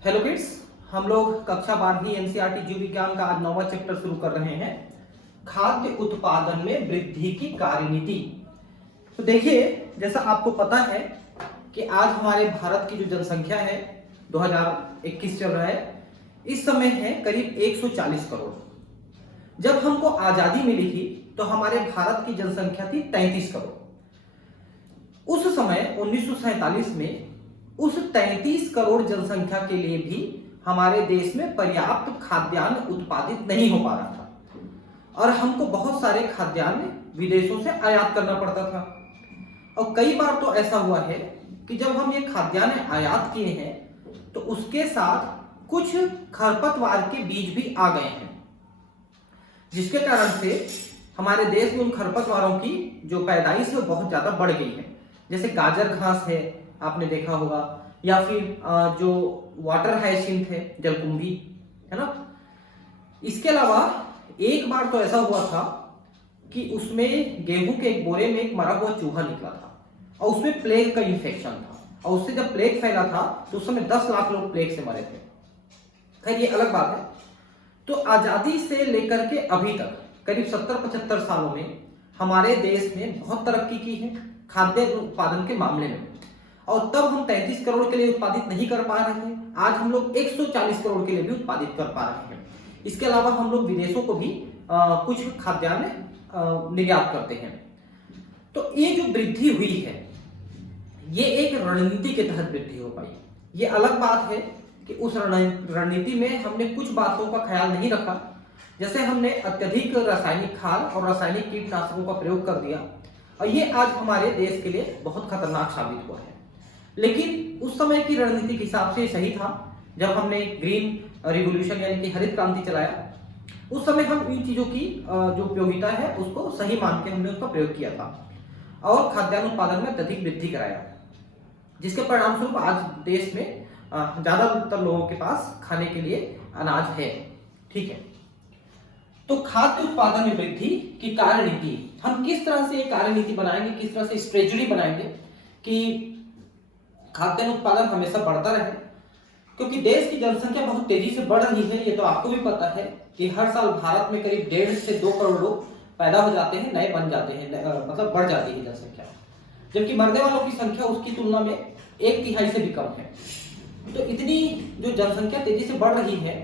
Hello kids, हम लोग कक्षा 12वीं एनसीईआरटी जीव विज्ञान का आज 9वां चैप्टर शुरू कर रहे हैं, खाद्य उत्पादन में वृद्धि की कार्यनीति। तो देखिए, जैसा आपको पता है कि आज हमारे भारत की जो जनसंख्या है 2021 चल रहा है, इस समय है करीब 140 करोड़। जब हमको आजादी मिली थी तो हमारे भारत की जनसंख्या थी 33 करोड़। उस समय 1947 में उस 33 करोड़ जनसंख्या के लिए भी हमारे देश में पर्याप्त खाद्यान्न उत्पादित नहीं हो पा रहा था और हमको बहुत सारे खाद्यान्न विदेशों से आयात करना पड़ता था। और कई बार तो ऐसा हुआ है कि जब हम ये खाद्यान्न आयात किए हैं तो उसके साथ कुछ खरपतवार के बीज भी आ गए हैं, जिसके कारण से हमारे देश में उन खरपतवारों की जो पैदाइश है बहुत ज्यादा बढ़ गई है। जैसे गाजर घास है, आपने देखा होगा, या फिर जो वाटर हाइसिंथ है, जलकुंभी है ना। इसके अलावा एक बार तो ऐसा हुआ था कि उसमें गेहूं के एक बोरे में एक मरा हुआ चूहा निकला था और उसमें प्लेग का इन्फेक्शन था, और उससे जब प्लेग फैला था तो उस समय 10 लाख लोग प्लेग से मरे थे। खैर, ये अलग बात है। तो आजादी से लेकर के अभी तक करीब 70-75 सालों में हमारे देश ने बहुत तरक्की की है खाद्य उत्पादन के मामले में, और तब हम 33 करोड़ के लिए उत्पादित नहीं कर पा रहे थे। आज हम लोग 140 करोड़ के लिए भी उत्पादित कर पा रहे हैं। इसके अलावा हम लोग विदेशों को भी कुछ खाद्यान्न निर्यात करते हैं। तो ये जो वृद्धि हुई है, ये एक रणनीति के तहत वृद्धि हो पाई। ये अलग बात है कि उस रणनीति में हमने कुछ बातों का ख्याल नहीं रखा, जैसे हमने अत्यधिक रासायनिक खाद और रासायनिक कीटनाशकों का प्रयोग कर दिया, और ये आज हमारे देश के लिए बहुत खतरनाक साबित हुआ है। लेकिन उस समय की रणनीति के हिसाब से सही था। जब हमने ग्रीन रिवॉल्यूशन यानी कि हरित क्रांति चलाया, उस समय हम इन चीजों की जो उपयोगिता है उसको सही मान के हमने उसका प्रयोग किया था और खाद्यान्न उत्पादन में अत्यधिक वृद्धि कराया, जिसके परिणाम स्वरूप आज देश में ज्यादातर लोगों के पास खाने के लिए अनाज है। ठीक है, तो खाद्य उत्पादन में वृद्धि की कार्यनीति, हम किस तरह से कार्यनीति बनाएंगे, किस तरह से स्ट्रेटजी बनाएंगे कि खाद्यान्न उत्पादन हमेशा बढ़ता रहे, क्योंकि देश की जनसंख्या बहुत तेजी से बढ़ रही है। ये तो आपको भी पता है कि हर साल भारत में करीब 1.5 से 2 करोड़ लोग पैदा हो जाते हैं, नए बन जाते हैं, मतलब बढ़ जाती है जनसंख्या, जबकि मरने वालों की संख्या उसकी तुलना में 1/3 से भी कम है। तो इतनी जो जनसंख्या तेजी से बढ़ रही है,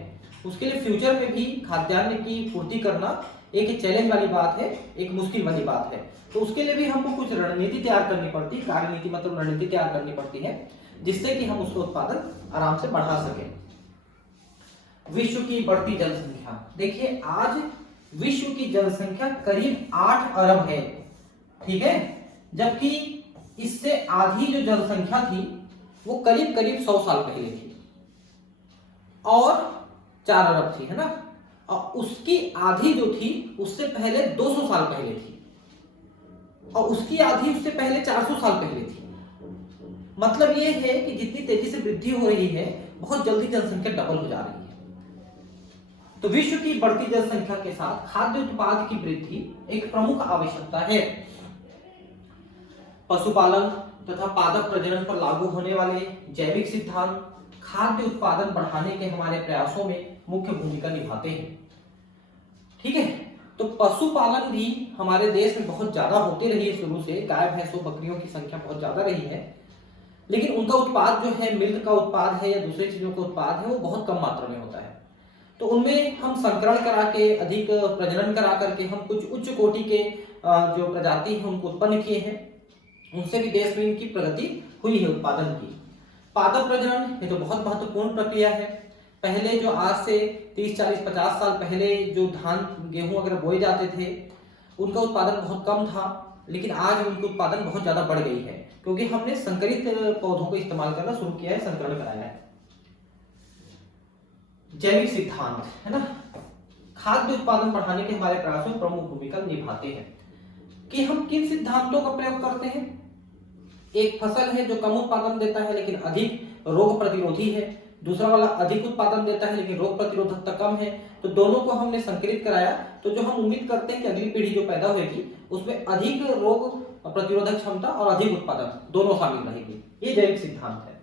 उसके लिए फ्यूचर में भी खाद्यान्न की पूर्ति करना एक चैलेंज वाली बात है, एक मुश्किल वाली बात है। तो उसके लिए भी हमको कुछ रणनीति तैयार करनी पड़ती है, कार्यनीति मतलब रणनीति तैयार करनी पड़ती है, जिससे कि हम उसका उत्पादन आराम से बढ़ा सकें। विश्व की बढ़ती जनसंख्या, देखिए आज विश्व की जनसंख्या करीब 8 अरब है। ठीक है, जबकि इससे आधी जो जनसंख्या थी वो करीब करीब 100 साल पहले थी और 4 अरब थी, है ना। और उसकी आधी जो थी उससे पहले 200 साल पहले थी, और उसकी आधी उससे पहले 400 साल पहले थी। मतलब ये है कि जितनी तेजी से वृद्धि हो रही है, बहुत जल्दी जनसंख्या डबल हो जा रही है। तो विश्व की बढ़ती जनसंख्या के साथ खाद्य उत्पाद की वृद्धि एक प्रमुख आवश्यकता है। पशुपालन तथा पादप प्रजनन पर लागू होने वाले जैविक सिद्धांत खाद्य उत्पादन बढ़ाने के हमारे प्रयासों में मुख्य भूमिका निभाते हैं। ठीक है, तो पशुपालन भी हमारे देश में बहुत ज्यादा होती रही है शुरू से। गाय भैंसों बकरियों की संख्या बहुत ज्यादा रही है, लेकिन उनका उत्पाद जो है, मिल्क का उत्पाद है या दूसरी चीजों का उत्पाद है, वो बहुत कम मात्रा में होता है। तो उनमें हम संकरण करा के, अधिक प्रजनन करा करके हम कुछ उच्च कोटि के जो प्रजाति है उनको उत्पन्न किए हैं। उनसे भी देश में इनकी प्रगति हुई है उत्पादन की। पादप प्रजनन ये तो बहुत महत्वपूर्ण प्रक्रिया है। पहले जो आज से 30, 40, 50 साल पहले जो धान गेहूं वगैरह बोए जाते थे, उनका उत्पादन बहुत कम था, लेकिन आज उनका उत्पादन बहुत ज्यादा बढ़ गई है, क्योंकि हमने संकरित पौधों को इस्तेमाल करना शुरू किया है, संकरण कराया है। जैविक सिद्धांत, है ना, खाद्य उत्पादन बढ़ाने के हमारे प्रयासों में प्रमुख भूमिका निभाते हैं। कि हम किन सिद्धांतों का प्रयोग करते हैं। एक फसल है जो कम उत्पादन देता है लेकिन अधिक रोग प्रतिरोधी है, दूसरा वाला अधिक उत्पादन देता है लेकिन रोग प्रतिरोधकता कम है। तो दोनों को हमने संकलित कराया, तो जो हम उम्मीद करते हैं कि अगली पीढ़ी जो पैदा होगी उसमें अधिक रोग प्रतिरोधक क्षमता और अधिक उत्पादन दोनों शामिल रहेगी। ये जैविक सिद्धांत है।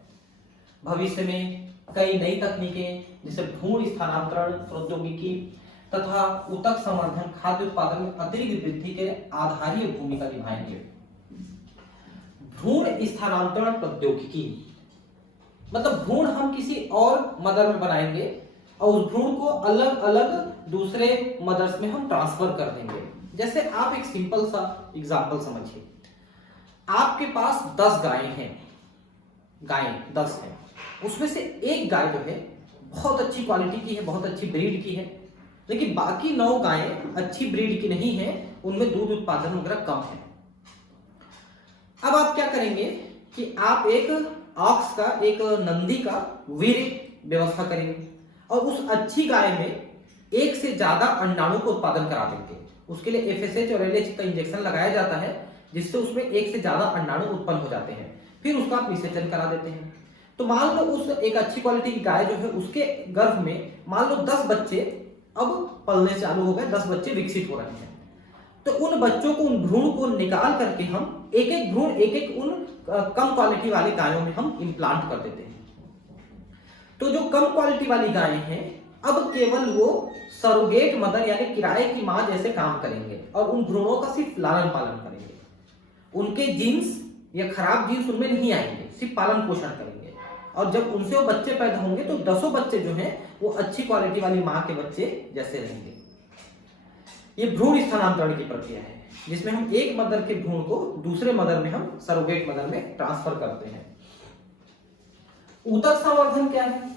भविष्य में कई नई तकनीकें जैसे भ्रूण स्थानांतरण प्रौद्योगिकी तथा ऊतक संवर्धन खाद्य उत्पादन में अतिरिक्त वृद्धि के आधारीय भूमिका निभाएंगे। भ्रूण स्थानांतरण प्रौद्योगिकी मतलब भ्रूण हम किसी और मदर में बनाएंगे और उस भ्रूण को अलग अलग दूसरे मदर्स में हम ट्रांसफर कर देंगे। जैसे आप एक सिंपल सा एग्जांपल समझिए, आपके पास 10 गायें हैं, गायें 10 हैं, उसमें से एक गाय जो है बहुत अच्छी क्वालिटी की है, बहुत अच्छी ब्रीड की है, लेकिन बाकी 9 गायें अच्छी ब्रीड की नहीं है, उनमें दूध उत्पादन वगैरह कम है। अब आप क्या करेंगे कि आप एक ऑक्स का, एक नंदी का वीर्य व्यवस्था करेंगे और उस अच्छी गाय में एक से ज्यादा अंडाणु को उत्पादन करा देंगे। उसके लिए FSH और LH का इंजेक्शन लगाया जाता है, जिससे उसमें एक से ज्यादा अंडाणु उत्पन्न हो जाते हैं। फिर उसका आप निषेचन करा देते हैं। तो मान लो उस एक अच्छी क्वालिटी की गाय जो है, उसके गर्भ में मान लो 10 बच्चे अब पलने चालू हो गए, 10 बच्चे विकसित हो रहे हैं। तो उन बच्चों को, उन भ्रूण को निकाल करके हम एक एक भ्रूण एक एक उन कम क्वालिटी वाली गायों में हम इम्प्लांट कर देते हैं। तो जो कम क्वालिटी वाली गायें हैं अब केवल वो सरोगेट मदर यानी किराए की मां जैसे काम करेंगे और उन भ्रूणों का सिर्फ लालन पालन करेंगे। उनके जीन्स या खराब जीन्स उनमें नहीं आएंगे, सिर्फ पालन पोषण करेंगे। और जब उनसे वो बच्चे पैदा होंगे तो 10 बच्चे जो हैं वो अच्छी क्वालिटी वाली मां के बच्चे जैसे रहेंगे। ये भ्रूण स्थानांतरण की प्रक्रिया है, जिसमें हम एक मदर के भ्रूण को दूसरे मदर में हम सरोगेट मदर में ट्रांसफर करते हैं। ऊतक संवर्धन क्या है?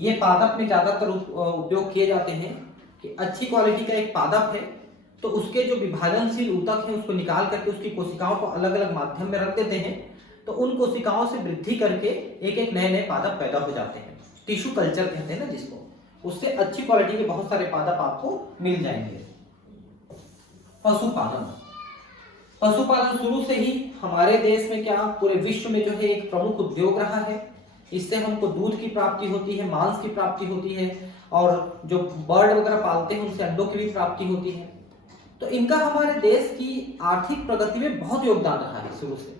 ये पादप में ज्यादातर उपयोग किए जाते हैं कि अच्छी क्वालिटी का एक पादप है तो उसके जो विभाजनशील ऊतक है उसको निकाल करके उसकी कोशिकाओं को अलग अलग माध्यम में रख देते हैं, तो उन कोशिकाओं से वृद्धि करके एक एक नए नए पादप पैदा हो जाते हैं। टिश्यू कल्चर कहते हैं ना जिसको, उससे अच्छी क्वालिटी के बहुत सारे पादप आपको मिल जाएंगे। पशुपालन, पशुपालन शुरू से ही हमारे देश में क्या पूरे विश्व में जो है एक प्रमुख उद्योग रहा है। इससे हमको दूध की प्राप्ति होती है, मांस की प्राप्ति होती है और जो बर्ड वगैरह पालते हैं उनसे अंडों की भी प्राप्ति होती है। तो इनका हमारे देश की आर्थिक प्रगति में बहुत योगदान रहा है शुरू से।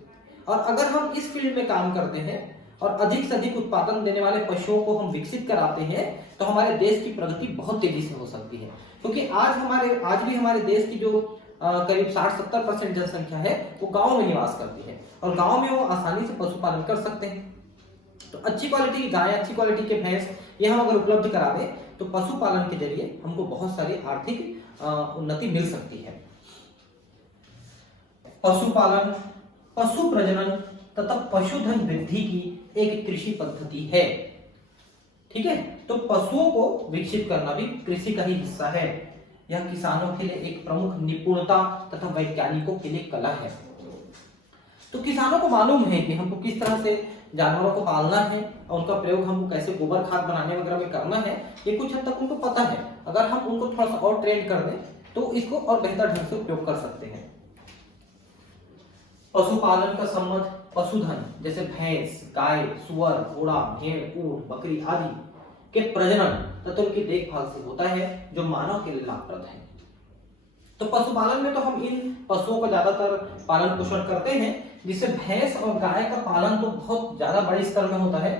और अगर हम इस फील्ड में काम करते हैं और अधिक से अधिक उत्पादन देने वाले पशुओं को हम विकसित कराते हैं तो हमारे देश की प्रगति बहुत तेजी से हो सकती है। क्योंकि आज भी हमारे देश की जो करीब 60-70% जनसंख्या है वो गाँव में निवास करती है और गाँव में वो आसानी से पशुपालन कर सकते हैं। तो अच्छी क्वालिटी की गाय, अच्छी क्वालिटी के भैंस ये हम अगर उपलब्ध करा दें तो पशुपालन के जरिए हमको बहुत सारी आर्थिक उन्नति मिल सकती है। पशुपालन पशु प्रजनन तथा पशुधन वृद्धि की एक कृषि पद्धति है। ठीक है, तो पशुओं को विकसित करना भी कृषि का ही हिस्सा है। यह किसानों के लिए एक प्रमुख निपुणता तथा वैज्ञानिकों के लिए कला है। तो किसानों को मालूम है कि हमको किस तरह से जानवरों को पालना है और उनका प्रयोग हमको कैसे गोबर खाद बनाने वगैरह में करना है, ये कुछ हद तक उनको पता है। अगर हम उनको थोड़ा सा और ट्रेन कर दें तो इसको और बेहतर ढंग से उपयोग कर सकते हैं। पशुपालन का संबंध पशुधन जैसे भैंस, गाय, सुअर, घोड़ा, भेड़, ऊंट, बकरी आदि के प्रजनन तथा उनकी देखभाल से होता है जो मानव के लिए लाभप्रद है। तो पशुपालन में तो हम इन पशुओं का ज्यादातर पालन पोषण करते हैं, जिससे भैंस और गाय का पालन तो बहुत ज्यादा बड़े स्तर में होता है।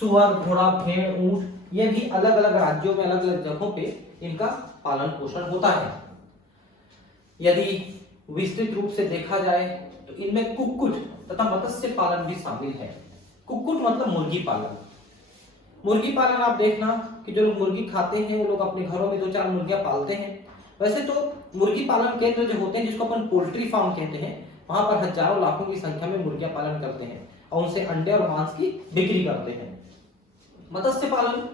सुअर, घोड़ा, भेड़, ऊंट ये भी अलग अलग राज्यों में अलग अलग जगहों पे इनका पालन पोषण होता है। यदि विस्तृत रूप से देखा जाए तो इनमें कुक्कुट तथा मत्स्य पालन भी शामिल है। कुक्कुट मतलब मुर्गी पालन। मुर्गी पालन आप देखना कि जो लोग मुर्गी खाते हैं वो लोग अपने घरों में 2-4 मुर्गियां पालते हैं। वैसे तो मुर्गी पालन केंद्र जो होते हैं जिसको अपन पोल्ट्री फार्म कहते हैं, वहां पर हजारों लाखों की संख्या में मुर्गियां पालन करते हैं और उनसे अंडे और मांस की बिक्री करते हैं। मत्स्य पालन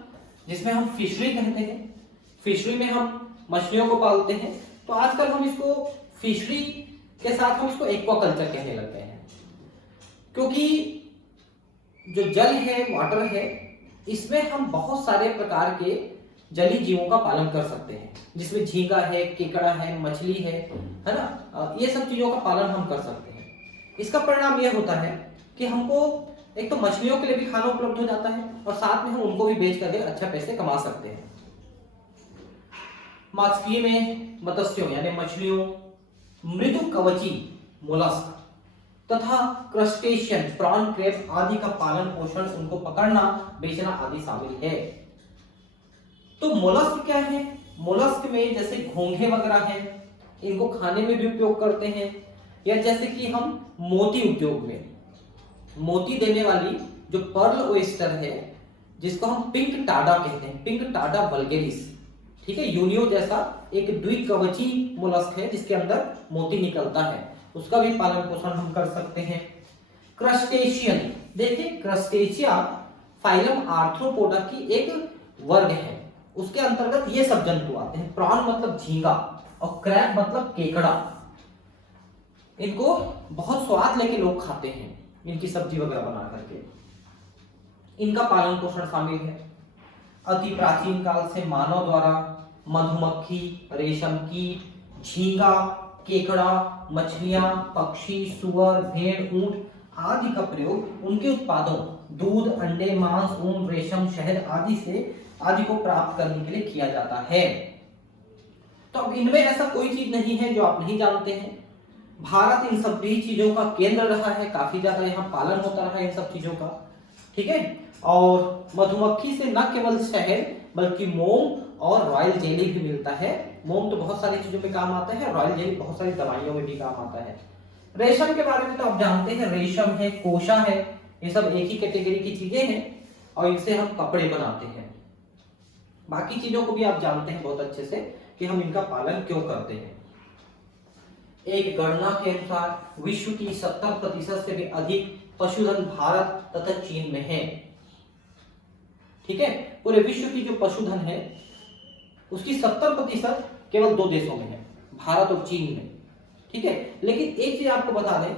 जिसमें हम फिशरी कहते हैं, फिशरी में हम मछलियों को पालते हैं। तो आजकल हम इसको फिशरी के साथ हम इसको एक्वाकल्चर कहने लगते हैं, क्योंकि जो जल है, वाटर है, इसमें हम बहुत सारे प्रकार के जलीय जीवों का पालन कर सकते हैं, जिसमें झींगा है, केकड़ा है, मछली है ना, ये सब चीजों का पालन हम कर सकते हैं। इसका परिणाम यह होता है कि हमको एक तो मछलियों के लिए भी खाना उपलब्ध हो जाता है और साथ में हम उनको भी बेच करके अच्छा पैसे कमा सकते हैं। मात्स्यिकी में मत्स्यों यानी मछलियों, मृदु कवची मोलस्क, तथा क्रस्टेशियन, प्रॉन, क्रैब आदि का पालन पोषण, उनको पकड़ना बेचना आदि शामिल है। तो मोलस्क क्या है? मोलस्क में जैसे घोंघे वगैरह हैं, इनको खाने में भी उपयोग करते हैं, या जैसे कि हम मोती उद्योग में मोती देने वाली जो पर्ल ओयस्टर है, जिसको हम पिंक टाडा कहते हैं, पिंक टाडा वल्गेरिस, ठीक है, यूनियो जैसा एक द्विकवची मोलस्क है जिसके अंदर मोती निकलता है, उसका भी पालन पोषण हम कर सकते हैं। क्रस्टेशियन, देखिए क्रस्टेशिया फाइलम आर्थ्रोपोडा की एक वर्ग है, उसके अंतर्गत ये सब जंतु आते हैं। प्रॉन मतलब झींगा और क्रैब मतलब केकड़ा, इनको बहुत स्वाद लेके लोग खाते हैं, इनकी सब्जी वगैरह बना करके, इनका पालन पोषण शामिल है। अति प्राचीन काल से मानव द्वारा मधुमक्खी, रेशम कीट, झींगा, केकड़ा, मछलियां, पक्षी, सुअर, भेड़, ऊंट आदि का प्रयोग उनके उत्पादों दूध, अंडे, मांस, ऊन, रेशम, शहद आदि को प्राप्त करने के लिए किया जाता है। तो अब इनमें ऐसा कोई चीज नहीं है जो आप नहीं जानते हैं। भारत इन सभी चीजों का केंद्र रहा है, काफी ज्यादा यहाँ पालन होता रहा है इन सब चीजों का, ठीक है। और मधुमक्खी से न केवल शहद बल्कि मोम और रॉयल जेली भी मिलता है। मोम तो बहुत सारी चीजों में काम आता है, रॉयल जेली बहुत सारी दवाइयों में भी काम आता है। रेशम के बारे में तो आप जानते हैं, रेशम है, कोशा है, ये सब एक ही कैटेगरी की चीजें हैं और इनसे हम कपड़े बनाते हैं। बाकी चीजों को भी आप जानते हैं बहुत अच्छे से कि हम इनका पालन क्यों करते हैं। एक गणना के अनुसार विश्व की 70% से भी अधिक पशुधन भारत तथा चीन में है, ठीक है। पूरे विश्व की जो पशुधन है उसकी 70% केवल 2 देशों में है, भारत और चीन में, ठीक है। लेकिन एक चीज आपको बता दें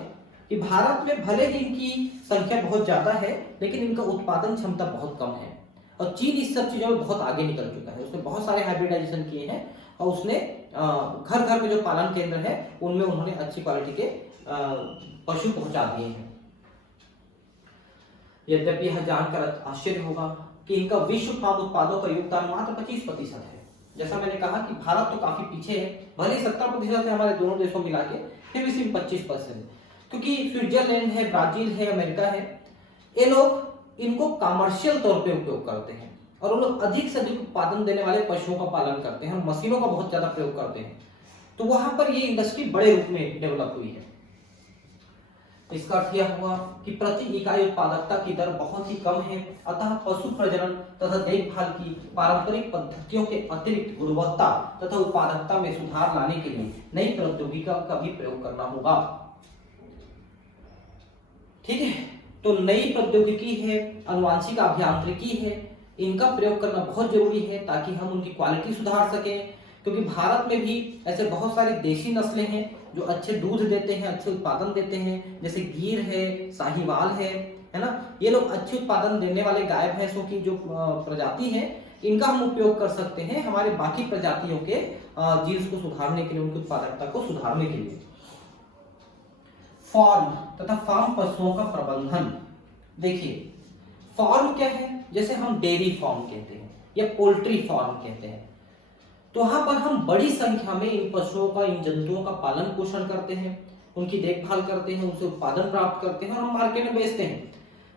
कि भारत में भले ही इनकी संख्या बहुत ज्यादा है, लेकिन इनका उत्पादन क्षमता बहुत कम है और चीन इस सब चीजों में बहुत आगे निकल चुका है। उसने बहुत सारे हाइब्रिडाइजेशन किए हैं और उसने घर घर में जो पालन केंद्र है उनमें उन्होंने अच्छी क्वालिटी के पशु पहुंचा दिए हैं। यद्यपि यह जानकर आश्चर्य होगा कि इनका विश्व फार्म उत्पादों का योगदान मात्र 25% है। जैसा मैंने कहा कि भारत तो काफी पीछे है, भले 70% है हमारे दोनों देशों मिला के, फिर भी सिर्फ 25%, क्योंकि स्विट्जरलैंड है, ब्राजील है, अमेरिका है, ये लोग इनको कमर्शियल तौर पे उपयोग करते हैं और वो लोग अधिक से अधिक उत्पादन देने वाले पशुओं का पालन करते हैं और मशीनों का बहुत ज्यादा प्रयोग करते हैं। तो वहां पर ये इंडस्ट्री बड़े रूप में डेवलप हुई है। इसका अर्थ यह हुआ कि प्रति इकाई उत्पादकता की दर बहुत ही कम है, अतः पशु प्रजनन तथा देखभाल की पारंपरिक पद्धतियों के अतिरिक्त गुणवत्ता तथा उत्पादकता में सुधार लाने के लिए नई प्रौद्योगिकी का भी प्रयोग करना होगा, ठीक है। तो नई प्रौद्योगिकी है, अनुवांशिक अभियांत्रिकी है, इनका प्रयोग करना बहुत जरूरी है ताकि हम उनकी क्वालिटी सुधार सकें, क्योंकि भारत में भी ऐसे बहुत सारी देशी नस्लें हैं जो अच्छे दूध देते हैं, अच्छे उत्पादन देते हैं, जैसे गीर है, साहिवाल है ना। ये लोग अच्छे उत्पादन देने वाले गाय भैंसों की जो प्रजाति है, इनका हम उपयोग कर सकते हैं हमारे बाकी प्रजातियों के जीन्स को सुधारने के लिए, उनकी उत्पादकता को सुधारने के लिए। फार्म तथा फार्म पशुओं का प्रबंधन, देखिए फार्म क्या है, जैसे हम डेयरी फार्म कहते हैं या पोल्ट्री फार्म कहते हैं, तो वहां पर हम बड़ी संख्या में इन पशुओं का, इन जंतुओं का पालन पोषण करते हैं, उनकी देखभाल करते हैं, उनसे उत्पादन प्राप्त करते हैं और हम मार्केट में बेचते हैं।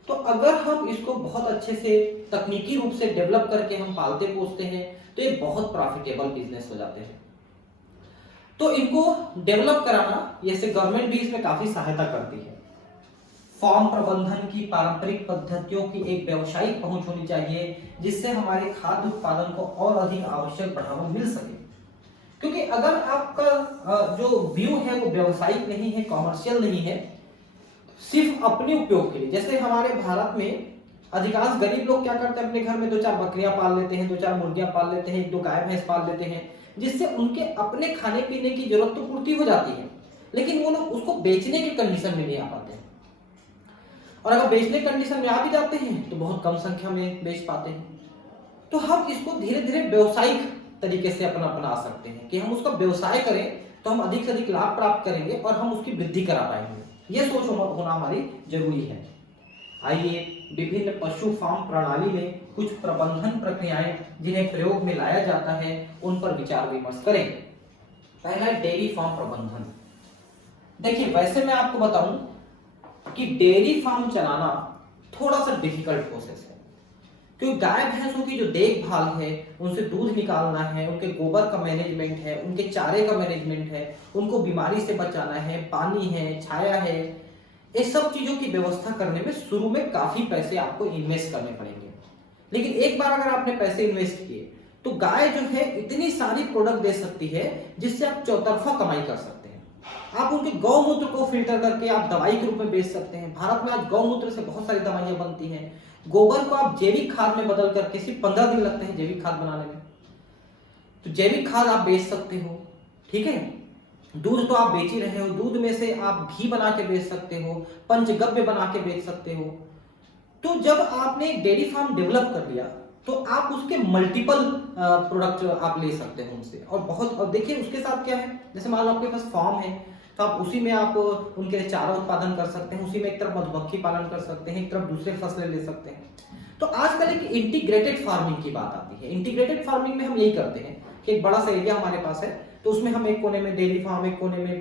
तो अगर हम इसको बहुत अच्छे से तकनीकी रूप से डेवलप करके हम पालते पोसते हैं तो ये बहुत प्रॉफिटेबल बिजनेस हो जाते हैं। तो इनको डेवलप कराना, जैसे गवर्नमेंट भी इसमें काफी सहायता करती है। फार्म प्रबंधन की पारंपरिक पद्धतियों की एक व्यावसायिक पहुंच होनी चाहिए जिससे हमारे खाद्य उत्पादन को और अधिक आवश्यक बढ़ावा मिल सके, क्योंकि अगर आपका जो व्यू है वो व्यावसायिक नहीं है, कॉमर्शियल नहीं है, सिर्फ अपने उपयोग के लिए, जैसे हमारे भारत में अधिकांश गरीब लोग क्या करते हैं, अपने घर में 2-4 बकरियां पाल लेते हैं, 2-4 मुर्गियां पाल लेते हैं, 1-2 गाय भैंस पाल लेते हैं, जिससे उनके अपने खाने पीने की जरूरत तो पूर्ति हो जाती है, लेकिन वो लोग उसको बेचने की कंडीशन में नहीं आ पाते हैं। और अगर बेचने कंडीशन में आ भी जाते हैं तो बहुत कम संख्या में बेच पाते हैं। तो हम इसको धीरे धीरे व्यवसायिक तरीके से अपना सकते हैं कि हम उसका व्यवसाय करें तो हम अधिक से अधिक लाभ प्राप्त करेंगे और हम उसकी वृद्धि करा पाएंगे। यह सोच होना हमारी जरूरी है। आइए विभिन्न पशु फार्म प्रणाली में कुछ प्रबंधन प्रक्रियाएं जिन्हें प्रयोग में लाया जाता है उन पर विचार विमर्श करें। पहला डेयरी फार्म प्रबंधन। देखिए, वैसे मैं आपको बताऊं, कि डेयरी फार्म चलाना थोड़ा सा डिफिकल्ट प्रोसेस है, क्योंकि गाय भैंसों की जो देखभाल है, उनसे दूध निकालना है, उनके गोबर का मैनेजमेंट है, उनके चारे का मैनेजमेंट है, उनको बीमारी से बचाना है, पानी है, छाया है, ये सब चीजों की व्यवस्था करने में शुरू में काफी पैसे आपको इन्वेस्ट करने पड़ेंगे। लेकिन एक बार अगर आपने पैसे इन्वेस्ट किए तो गाय जो है इतनी सारी प्रोडक्ट दे सकती है जिससे आप चौतरफा कमाई कर सकते हैं। आप उनके गौमूत्र को फिल्टर करके आप दवाई के रूप में बेच सकते हैं। भारत में आज गौमूत्र से बहुत सारी दवाइयां बनती हैं। गोबर को आप जैविक खाद में बदल करके, सिर्फ 15 दिन लगते हैं जैविक खाद बनाने में, तो जैविक खाद आप बेच सकते हो। ठीक है, दूध तो आप बेच ही रहे हो, दूध में से आप घी बना के बेच सकते हो, पंचगव्य बना के बेच सकते हो। तो जब आपने डेयरी फार्म डेवलप कर लिया तो आप उसके मल्टीपल प्रोडक्ट आप ले सकते हो उनसे, और बहुत, और देखिए उसके साथ क्या है, जैसे मान लो आपके पास फार्म है तो आप उसी में आप उनके चारा उत्पादन कर सकते हैं, उसी में एक तरफ मधुमक्खी पालन कर सकते हैं, एक तरफ दूसरे फसलें ले सकते हैं। तो आजकल एक इंटीग्रेटेड फार्मिंग की बात आती है। इंटीग्रेटेड फार्मिंग में हम यही करते हैं कि एक बड़ा सा एरिया हमारे पास है, तो उसमें हम एक कोने में डेयरी फार्म, एक कोने में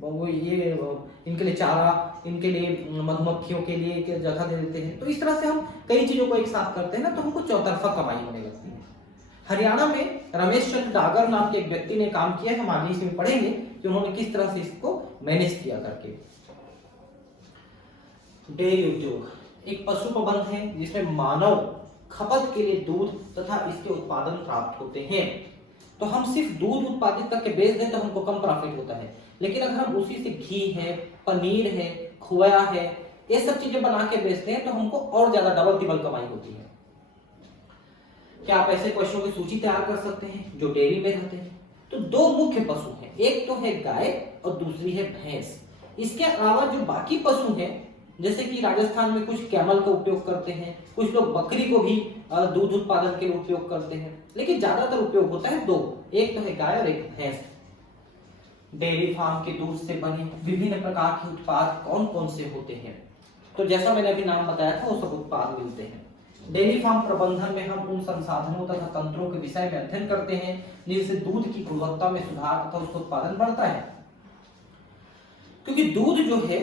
वो ये इनके लिए चारा, इनके लिए मधुमक्खियों के लिए एक जगह दे देते हैं। तो इस तरह से हम कई चीजों को एक साथ करते हैं ना, तो हमको चौतरफा कमाई होने लगती है। हरियाणा में रमेश चंद्र डागर नाम के एक व्यक्ति ने काम किया है, हम आगे इसमें पढ़ेंगे कि उन्होंने किस तरह से इसको मैनेज किया करके। डेयरी उद्योग एक पशु प्रबंध है जिसमें मानव खपत के लिए दूध तथा इसके उत्पादन प्राप्त होते हैं। तो हम सिर्फ दूध उत्पादित करके बेच दें तो हमको कम प्रॉफिट होता है, लेकिन अगर हम उसी से घी है, पनीर है, खोया है, ये सब चीजें बना के बेचते हैं तो हमको और ज्यादा डबल तिबल कमाई होती है। क्या आप ऐसे पशुओं की सूची तैयार कर सकते हैं जो डेयरी में रहते हैं? तो दो मुख्य पशु हैं, एक तो है गाय और दूसरी है भैंस। इसके अलावा जो बाकी पशु हैं, जैसे कि राजस्थान में कुछ कैमल का उपयोग करते हैं, कुछ लोग बकरी को भी दूध उत्पादन के लिए उपयोग करते हैं, लेकिन ज्यादातर उपयोग होता है दो, एक तो है गाय और एक भैंस। डेयरी फार्म के दूध से बने विभिन्न प्रकार के उत्पाद कौन कौन से होते हैं? तो जैसा मैंने अभी नाम बताया था वो सब उत्पाद मिलते हैं। डेयरी फार्म प्रबंधन में हम उन संसाधनों तथा तंत्रों के विषय में अध्ययन करते हैं जिनसे दूध की गुणवत्ता में सुधार तथा उसका उत्पादन बढ़ता है। क्योंकि दूध जो है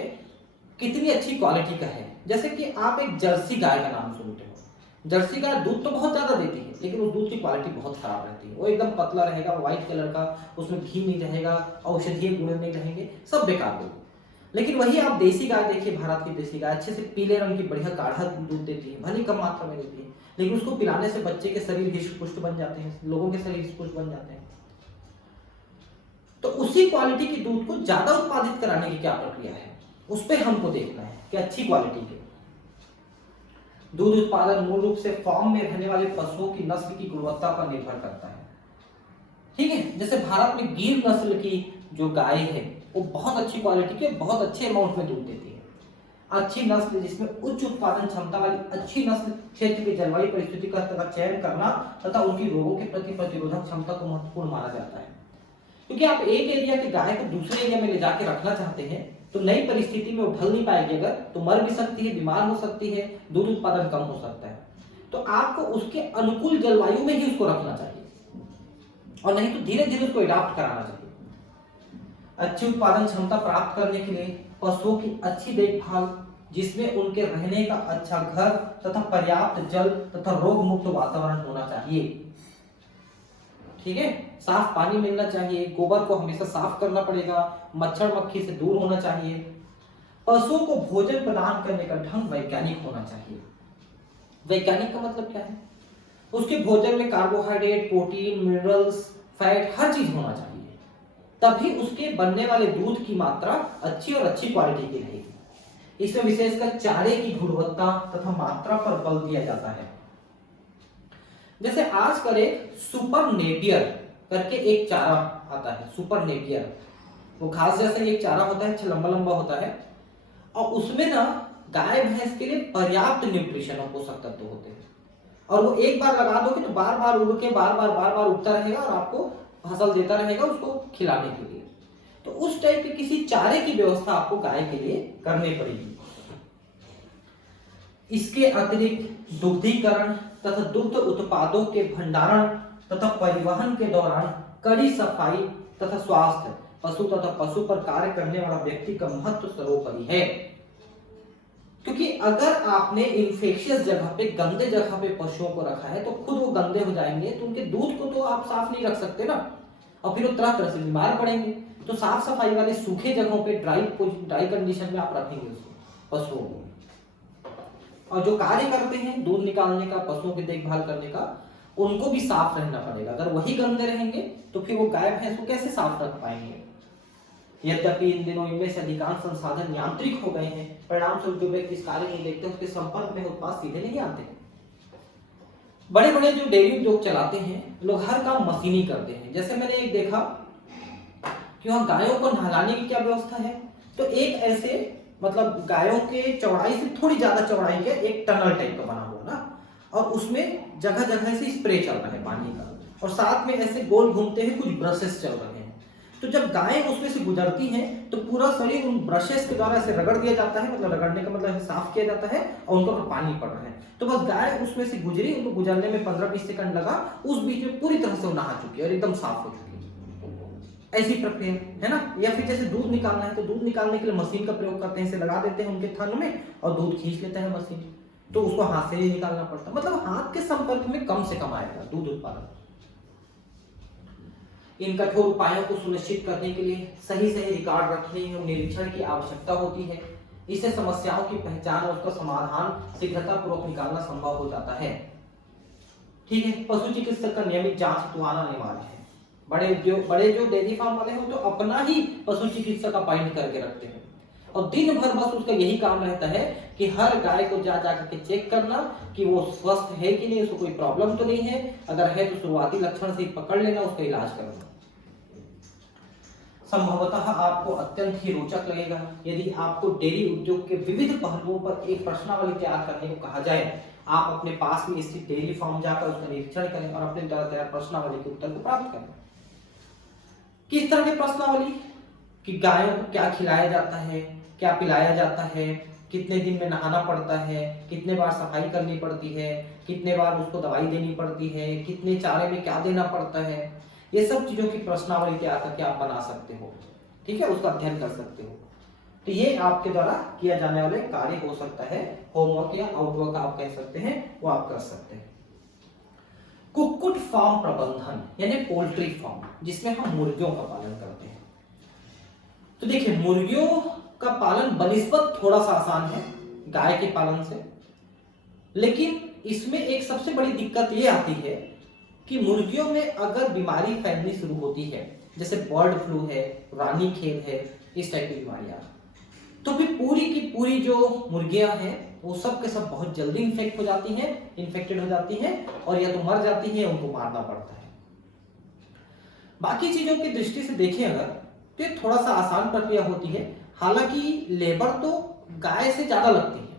कितनी अच्छी क्वालिटी का है, जैसे कि आप एक जर्सी गाय का नाम सुनते हो। जर्सी गाय दूध तो बहुत ज्यादा देती है, लेकिन उस दूध की क्वालिटी बहुत खराब रहती है। वो एकदम पतला रहेगा, व्हाइट कलर का, उसमें घी नहीं रहेगा, औषधीय गुण नहीं रहेंगे, सब बेकार दूध। लेकिन वही आप देसी गाय देखिए, भारत की देसी गाय अच्छे से पीले रंग की बढ़िया गाढ़ा दूध देती है, भले कम मात्रा में देती है, लेकिन उसको पिलाने से बच्चे के शरीर हृष्ट पुष्ट बन जाते हैं, लोगों के शरीर हृष्ट पुष्ट बन जाते हैं। तो उसी क्वालिटी के दूध को ज्यादा उत्पादित कराने की क्या प्रक्रिया है, उस पर हमको देखना है कि अच्छी क्वालिटी के दूध उत्पादन मूल रूप से फार्म में रहने वाले पशुओं की नस्ल की गुणवत्ता पर निर्भर करता है। ठीक है, जैसे भारत में गिर नस्ल की जो गाय है वो बहुत अच्छी क्वालिटी के, बहुत अच्छे अमाउंट में दूध देती है। अच्छी नस्ल जिसमें उच्च उत्पादन क्षमता वाली अच्छी नस्ल क्षेत्र की जलवायु परिस्थिति का चयन करना तथा उनकी रोगों के प्रति प्रतिरोधक क्षमता को महत्वपूर्ण माना जाता है। क्योंकि आप एक एरिया की गाय को दूसरे एरिया में ले जाके रखना चाहते हैं तो नई परिस्थिति में उठल नहीं पाएगी, अगर तो मर भी सकती है, बीमार हो सकती है, दूध उत्पादन कम हो सकता है। तो आपको उसके अनुकूल जलवायु में ही उसको रखना चाहिए, और नहीं तो धीरे धीरे उसको अडॉप्ट कराना चाहिए। अच्छी उत्पादन क्षमता प्राप्त करने के लिए पशुओं की अच्छी देखभाल, जिसमें उनके रहने का अच्छा घर तथा पर्याप्त जल तथा रोग मुक्त वातावरण होना चाहिए। ठीक है, साफ पानी मिलना चाहिए, गोबर को हमेशा साफ करना पड़ेगा, मच्छर मक्खी से दूर होना चाहिए। पशुओं को भोजन प्रदान करने का ढंग वैज्ञानिक होना चाहिए। वैज्ञानिक का मतलब क्या है? उसके भोजन में कार्बोहाइड्रेट, प्रोटीन, मिनरल्स, फैट, हर चीज होना चाहिए, तभी उसके बनने वाले दूध की मात्रा अच्छी और अच्छी क्वालिटी की रहेगी। इसमें विशेषकर चारे की गुणवत्ता तथा मात्रा पर बल दिया जाता है। जैसे आजकल एक सुपर नेपियर करके एक चारा आता है, सुपर नेपियर, वो घास जैसा एक चारा होता है, अच्छा लंबा लंबा होता है, और उसमें ना गाय भैंस के लिए पर्याप्त न्यूट्रिशन और पोषक तत्व होते हैं, और वो एक बार लगा दोगे तो बार बार उड़ के बार बार उगता रहेगा और आपको फसल देता रहेगा उसको खिलाने के लिए। तो उस टाइप के किसी चारे की व्यवस्था आपको गाय के लिए करनी पड़ेगी। इसके अतिरिक्त दुग्धीकरण तथा दुग्ध उत्पादों के भंडारण तथा परिवहन के दौरान कड़ी सफाई तथा स्वास्थ्य, पशु तथा पशु पर कार्य करने वाला व्यक्ति का महत्व सर्वोपरि है। क्योंकि अगर आपने इन्फेक्शियस जगह पे, गंदे जगह पे पशुओं को रखा है तो खुद वो गंदे हो जाएंगे, तो उनके दूध को तो आप साफ नहीं रख सकते ना, और फिर वो तरह तरह से बीमार पड़ेंगे। तो साफ सफाई वाले सूखे जगहों पे, ड्राई कंडीशन में आप रखेंगे उसको, पशुओं को। और जो कार्य करते हैं दूध निकालने का, पशुओं की देखभाल करने का, उनको भी साफ रहना पड़ेगा। अगर वही गंदे रहेंगे तो फिर वो गाय भैंस को कैसे साफ रख पाएंगे। यद्यपि इन दिनों इनमें से अधिकांश संसाधन यांत्रिक हो गए हैं, परिणाम स्वरूप जो व्यक्ति इस कार्य को देखते हैं उसके संपर्क में उत्पाद सीधे नहीं आते। बड़े बड़े जो डेयरी उद्योग चलाते हैं लोग हर काम मशीनी करते हैं। जैसे मैंने एक देखा कि वहां गायों को नहलाने की क्या व्यवस्था है, तो एक ऐसे मतलब गायों के चौड़ाई से थोड़ी ज्यादा चौड़ाई के एक टनल टाइप का बना हुआ ना, और उसमें जगह जगह से स्प्रे चल रहा है पानी का, और साथ में ऐसे गोल घूमते हैं कुछ ब्रशेस चल रहे हैं। तो जब गायें उसमें से गुजरती हैं तो पूरा शरीर उन ब्रशेस के द्वारा ऐसे रगड़ दिया जाता है, मतलब रगड़ने का मतलब साफ किया जाता है, और उनके ऊपर पानी पड़ रहा है। तो बस गाय उसमें से गुजरी, उनको गुजरने में 15-20 सेकंड लगा, उस बीच में पूरी तरह से वो नहा चुकी है और एकदम साफ हो चुकी है। ऐसी प्रक्रिया है ना। या फिर जैसे दूध निकालना है तो दूध निकालने के लिए मशीन का प्रयोग करते हैं, इसे लगा देते हैं उनके थन में और दूध खींच लेता है मशीन, तो उसको हाथ से ही निकालना पड़ता है। मतलब हाथ के संपर्क में कम से कम आएगा दूध उत्पादन। इन कठोर उपायों को सुनिश्चित करने के लिए सही रिकॉर्ड रखने और निरीक्षण की आवश्यकता होती है। इससे समस्याओं की पहचान और उसका समाधान शीघ्रता पूर्वक निकालना संभव हो जाता है। ठीक है, पशु चिकित्सक का नियमित जांच तो आना अनिवार्य है। बड़े जो डेयरी फार्म वाले हो तो अपना ही पशु चिकित्सक अपॉइंट करके रखते हैं, और दिन भर बस उसका यही काम रहता है कि हर गाय को जा करके चेक करना कि वो स्वस्थ है कि नहीं, उसको कोई प्रॉब्लम तो नहीं है, अगर है तो शुरुआती लक्षण से ही पकड़ लेना, उसका इलाज करना। संभवतः आपको अत्यंत ही रोचक लगेगा यदि आपको डेयरी उद्योग के विविध पहलुओं पर एक प्रश्नावली तैयार करने को कहा जाए। आप अपने पास में स्थित डेयरी फार्म जाकर उसका निरीक्षण करें और अपने द्वारा तैयार प्रश्नावली के उत्तर को प्राप्त करें। किस तरह की प्रश्नावली? कि गायों को क्या खिलाया जाता है, क्या पिलाया जाता है, कितने दिन में नहाना पड़ता है, कितने बार सफाई करनी पड़ती है, कितने बार उसको दवाई देनी पड़ती है, कितने चारे में क्या देना पड़ता है, ये सब चीजों की प्रश्नावली तैयार करके आप बना सकते हो। ठीक है, उसका अध्ययन कर सकते हो। तो ये आपके द्वारा किया जाने वाले कार्य हो सकता है, होमवर्क या आउटवर्क आप कह सकते हैं, वो आप कर सकते हैं। कुक्कुट फार्म प्रबंधन यानी पोल्ट्री फार्म, जिसमें हम मुर्गियों का पालन करते हैं। तो देखिए, मुर्गियों का पालन बनिस्बत थोड़ा सा आसान है गाय के पालन से, लेकिन इसमें एक सबसे बड़ी दिक्कत ये आती है कि मुर्गियों में अगर बीमारी फैलनी शुरू होती है, जैसे बर्ड फ्लू है, रानीखेत है, इस टाइप की बीमारियां, तो फिर पूरी की पूरी जो मुर्गियां हैं वो सब के सब बहुत जल्दी इन्फेक्टेड हो जाती हैं और या तो मर जाती हैं, उनको मारना पड़ता है। बाकी चीजों की दृष्टि से देखें अगर, तो ये थोड़ा सा आसान प्रक्रिया होती है। हालांकि लेबर तो गाय से ज्यादा लगती है,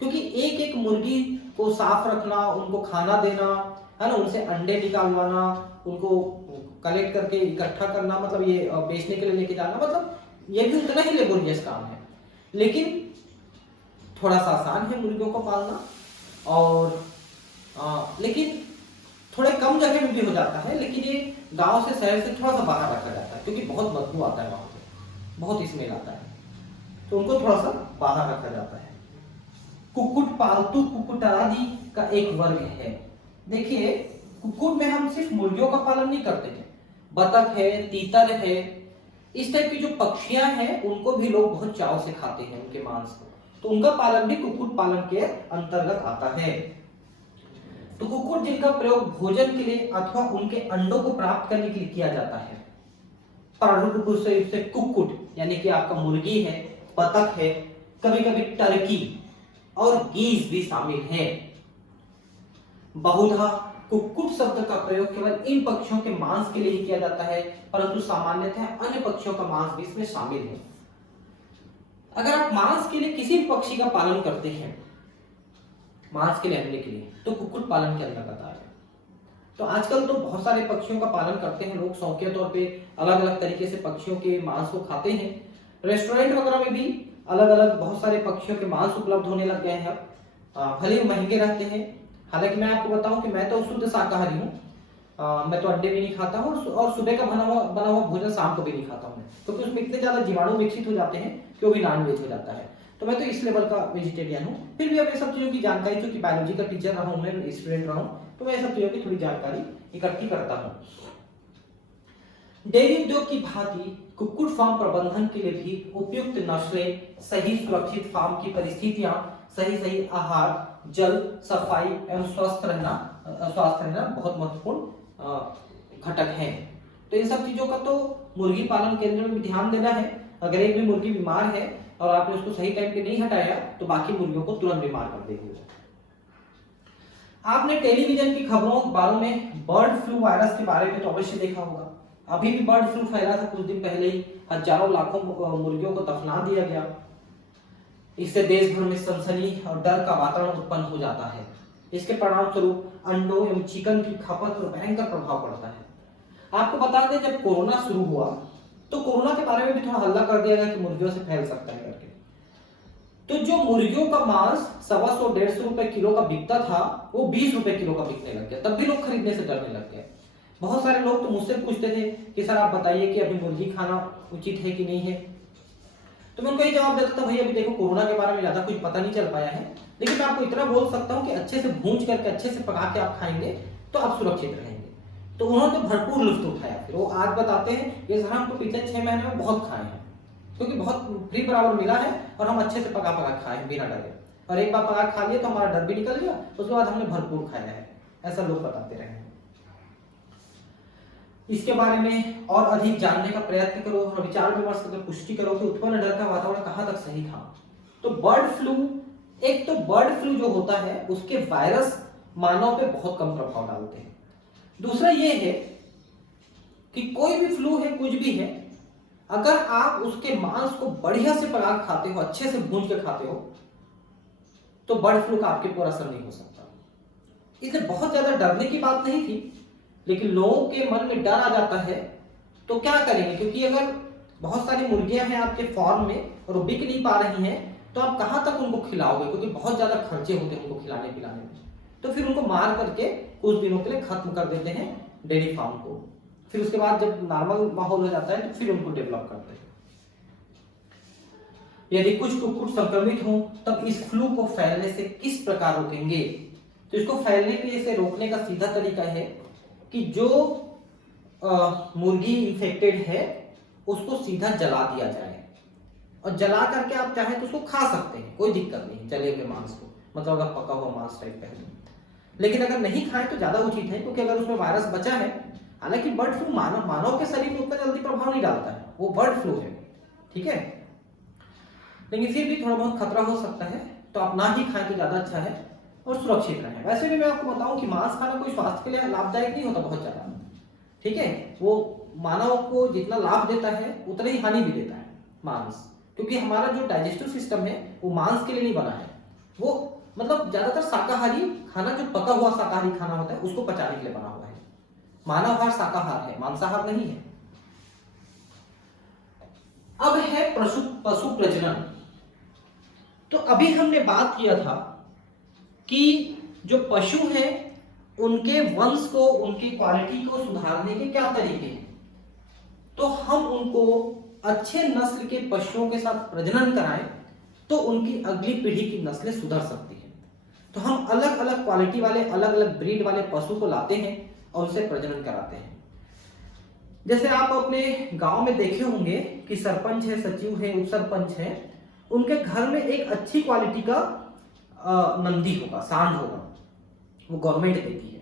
क्योंकि एक एक मुर्गी को साफ रखना, उनको खाना देना है ना, उनसे अंडे निकालवाना, उनको कलेक्ट करके इकट्ठा करना, मतलब ये बेचने के लिए लेके जाना, मतलब ये भी उतना ही लेबोरियस काम है। लेकिन थोड़ा सा आसान है मुर्गियों को पालना, और लेकिन थोड़े कम जगह में भी हो जाता है। लेकिन ये गांव से, शहर से थोड़ा सा बाहर रखा जाता है, क्योंकि बहुत बदबू आता है वहां पे, बहुत स्मेल आता है, तो उनको थोड़ा सा बाहर रखा जाता है। कुक्कुट पालतू कुक्कुटादि का एक वर्ग है। देखिए, कुक्कुट में हम सिर्फ मुर्गियों का पालन नहीं करते हैं, बतख है, तीतर है, इस टाइप की जो पक्षियां हैं उनको भी लोग बहुत चाव से खाते हैं, उनके मांस को, तो उनका पालन भी कुक्कुट पालन के अंतर्गत आता है। तो कुक्कुट जिनका प्रयोग भोजन के लिए अथवा उनके अंडों को प्राप्त करने के लिए किया जाता है, प्रारूप रूप से कुक्कुट यानी कि आपका मुर्गी है, बतख है, कभी कभी टर्की और गीज भी शामिल है। बहुधा कुक्कुट शब्द का प्रयोग केवल इन पक्षियों के मांस के लिए ही किया जाता है, परंतु सामान्यतः अन्य पक्षियों का मांस भी इसमें शामिल है। अगर आप मांस के लिए किसी भी पक्षी का पालन करते हैं, मांस के लिए अंडे के लिए, तो कुक्कुट पालन के अंतर्गत आएगा। तो आजकल तो बहुत सारे पक्षियों का पालन करते हैं लोग, शौकिया तौर पे अलग अलग तरीके से पक्षियों के मांस को खाते हैं। रेस्टोरेंट वगैरह में भी अलग अलग बहुत सारे पक्षियों के मांस उपलब्ध होने लग गए हैं। भले ही महंगे रहते हैं, हालांकि मैं आपको बताऊं कि मैं तो शुद्ध शाकाहारी हूँ, मैं तो अंडे भी नहीं खाता हूँ, और सुबह का बना हुआ भोजन शाम को भी नहीं खाता हूँ, क्योंकि उसमें इतने ज्यादा जीवाणु विकसित हो जाते हैं कि वो भी नॉन वेज हो जाता है। तो मैं तो इस लेवल का वेजिटेरियन हूँ। फिर भी अब ये सब चीज़ों की जानकारी, चूंकि बायोलॉजी का टीचर रहा हूँ, मैं स्टूडेंट रहा हूँ, तो मैं ये सब चीज़ों की थोड़ी जानकारी इकट्ठी करता हूँ। डेयरी उद्योग की भांति कुक्कुट फार्म प्रबंधन के लिए भी उपयुक्त नस्लें, सही सुरक्षित फार्म की परिस्थितियां, सही आहार, जल, सफाई एवं स्वस्थ रहना बहुत महत्वपूर्ण घटक है। तो इन सब चीजों का तो मुर्गी पालन केंद्र में भी ध्यान देना है। अगर एक भी मुर्गी बीमार है और आपने उसको सही टाइम पे नहीं हटाया तो बाकी मुर्गियों को तुरंत बीमार कर देगी। आपने टेलीविजन की खबरों अखबारों में बर्ड फ्लू वायरस के बारे में तो अवश्य देखा होगा। अभी भी बर्ड फ्लू फैला था कुछ दिन पहले ही, हजारों लाखों मुर्गियों को दफना दिया गया। इससे देश भर में सनसनी और डर का वातावरण उत्पन्न हो जाता है। इसके परिणाम स्वरूप अंडों एवं चिकन की खपत पर भयंकर प्रभाव पड़ता है। आपको बता दें, जब कोरोना शुरू हुआ तो कोरोना के बारे में भी थोड़ा हल्ला कर दिया गया कि मुर्गियों से फैल सकता है करके। तो जो मुर्गियों का मांस 125-150 रुपए किलो का बिकता था, वो 20 रुपए किलो का बिकने लग गया। तब भी लोग खरीदने से डरने लग गए। बहुत सारे लोग तो मुझसे पूछते थे कि सर आप बताइए कि अभी मुर्गी खाना उचित है कि नहीं है। तो मैं उनको ये जवाब देता था, भैया अभी देखो कोरोना के बारे में ज्यादा कुछ पता नहीं चल पाया है, लेकिन मैं आपको इतना बोल सकता हूँ कि अच्छे से भूंज करके अच्छे से पका के आप खाएंगे तो आप सुरक्षित रहेंगे। तो उन्होंने तो भरपूर लुत्फ उठाया। फिर वो आज बताते हैं ये सर हम तो पिछले 6 महीने में बहुत खाए हैं, क्योंकि बहुत फ्री बराबर मिला है और हम अच्छे से पका खाए हैं बिना डरे। और एक बार पका खा लिया तो हमारा डर भी निकल गया, उसके बाद हमने भरपूर खाया है। ऐसा लोग बताते रहे। इसके बारे में और अधिक जानने का प्रयत्न करो और विचार विमर्श करके पुष्टि करो कि उत्पन्न डर का वातावरण कहां तक सही था। तो बर्ड फ्लू, एक तो बर्ड फ्लू जो होता है उसके वायरस मानव पे बहुत कम प्रभाव डालते हैं। दूसरा ये है कि कोई भी फ्लू है, कुछ भी है, अगर आप उसके मांस को बढ़िया से पका खाते हो, अच्छे से भून के खाते हो, तो बर्ड फ्लू का आपके ऊपर असर नहीं हो सकता। इसलिए बहुत ज्यादा डरने की बात नहीं थी, लेकिन लोगों के मन में डर आ जाता है तो क्या करेंगे? क्योंकि अगर बहुत सारी मुर्गियां हैं आपके फार्म में और वो बिक नहीं पा रही हैं, तो आप कहां तक उनको खिलाओगे? क्योंकि बहुत ज्यादा खर्चे होते हैं उनको खिलाने पिलाने में। तो फिर उनको मार करके कुछ दिनों के लिए खत्म कर देते हैं डेयरी फार्म को। फिर उसके बाद जब नॉर्मल माहौल हो जाता है तो फिर उनको डेवलप करते हैं। यदि कुछ कुक्कुट संक्रमित हो तब इस फ्लू को फैलने से किस प्रकार रोकेंगे? तो इसको फैलने के से रोकने का सीधा तरीका है कि जो मुर्गी इन्फेक्टेड है उसको सीधा जला दिया जाए, और जला करके आप चाहे तो उसको खा सकते हैं, कोई दिक्कत नहीं जले हुए मांस को, मतलब अगर पका हुआ मांस टाइप का है। लेकिन अगर नहीं खाएं तो ज्यादा उचित है, क्योंकि अगर उसमें वायरस बचा है, हालांकि बर्ड फ्लू मानव के शरीर में उतना जल्दी प्रभाव नहीं डालता है, वो बर्ड फ्लू है, ठीक है, लेकिन फिर भी थोड़ा बहुत खतरा हो सकता है, तो आप ना ही खाएं तो ज्यादा अच्छा है और सुरक्षित रहें। वैसे भी मैं आपको बताऊं कि मांस खाना कोई स्वास्थ्य के लिए लाभदायक नहीं होता बहुत ज्यादा, ठीक है, वो मानव को जितना लाभ देता है उतना ही हानि भी देता है मांस, क्योंकि हमारा जो डाइजेस्टिव सिस्टम है वो मांस के लिए नहीं बना है। वो मतलब ज्यादातर शाकाहारी खाना, जो पका हुआ शाकाहारी खाना होता है, उसको पचाने के लिए बना हुआ है। मानवहार शाकाहार है, मांसाहार नहीं है। अब है पशु प्रजनन। तो अभी हमने बात किया था कि जो पशु हैं उनके वंश को, उनकी क्वालिटी को सुधारने के क्या तरीके हैं। तो हम उनको अच्छे नस्ल के पशुओं के साथ प्रजनन कराएं तो उनकी अगली पीढ़ी की नस्लें सुधर सकती हैं। तो हम अलग अलग क्वालिटी वाले, अलग अलग ब्रीड वाले पशु को लाते हैं और उनसे प्रजनन कराते हैं। जैसे आप अपने गांव में देखे होंगे कि सरपंच है, सचिव है, उप सरपंच है, उनके घर में एक अच्छी क्वालिटी का नंदी होगा, सांड होगा, वो गवर्नमेंट देती है,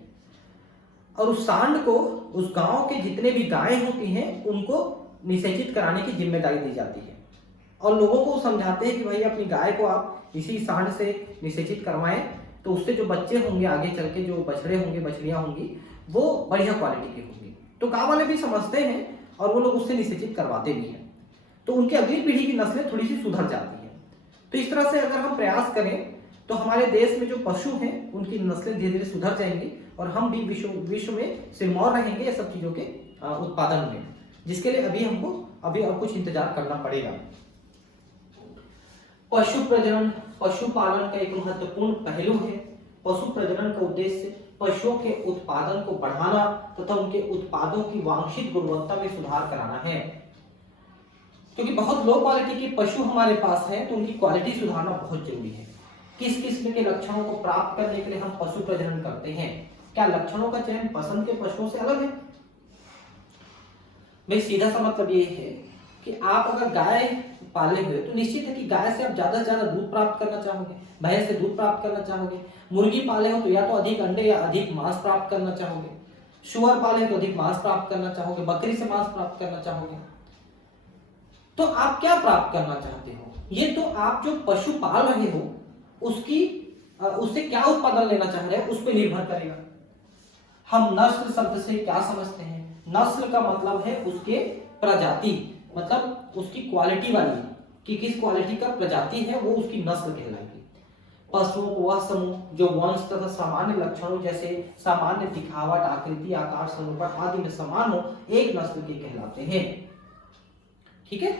और उस सांड को उस गांव के जितने भी गायें होती हैं उनको निषेचित कराने की जिम्मेदारी दी जाती है, और लोगों को समझाते हैं कि भाई अपनी गाय को आप इसी सांड से निषेचित करवाएं, तो उससे जो बच्चे होंगे आगे चल के, जो बछड़े होंगे, बछड़ियां होंगी, वो बढ़िया क्वालिटी की होंगी। तो गांव वाले भी समझते हैं और वो लोग उससे निषेचित करवाते भी हैं, तो उनकी अगली पीढ़ी की नस्लें थोड़ी सी सुधर जाती हैं। तो इस तरह से अगर हम प्रयास करें तो हमारे देश में जो पशु हैं उनकी नस्लें धीरे धीरे सुधर जाएंगी और हम भी विश्व में सिरमौर रहेंगे ये सब चीजों के उत्पादन में, जिसके लिए अभी और कुछ इंतजार करना पड़ेगा। पशु प्रजनन पशुपालन का एक महत्वपूर्ण पहलू है। पशु प्रजनन का उद्देश्य पशुओं के उत्पादन को बढ़ाना तथा उनके उत्पादों की वांछित गुणवत्ता में सुधार कराना है। क्योंकि बहुत लो क्वालिटी के पशु हमारे पास हैं, तो उनकी क्वालिटी सुधारना बहुत जरूरी है। किस किस्म के लक्षणों को प्राप्त करने के लिए हम पशु प्रजनन करते हैं? क्या लक्षणों का चयन पसंद के पशुओं से अलग है? भाई सीधा सा मतलब ये है कि आप अगर गाय पाले हुए तो निश्चित है कि गाय से आप ज्यादा से ज्यादा दूध प्राप्त करना चाहोगे, भैंस से दूध प्राप्त करना चाहोगे। मुर्गी पाले हो तो या तो अधिक अंडे या अधिक मांस प्राप्त करना चाहोगे। सुअर पाले हो तो अधिक मांस प्राप्त करना चाहोगे, बकरी से मांस प्राप्त करना चाहोगे। तो आप क्या प्राप्त करना चाहते हो, ये तो आप जो पशु पाल रहे हो उससे क्या उत्पादन लेना चाह रहे हो उस पर निर्भर करेगा। हम नस्ल शब्द से क्या समझते हैं? नस्ल का मतलब है उसके प्रजाति, मतलब उसकी क्वालिटी वाली, कि किस क्वालिटी का प्रजाति है वो उसकी नस्ल कहलाएगी। पशुओं को वह समूह जो वंश तथा सामान्य लक्षणों जैसे सामान्य दिखावट, आकृति, आकार, स्वरूप आदि में समान हो, एक नस्ल के कहलाते हैं। ठीक है,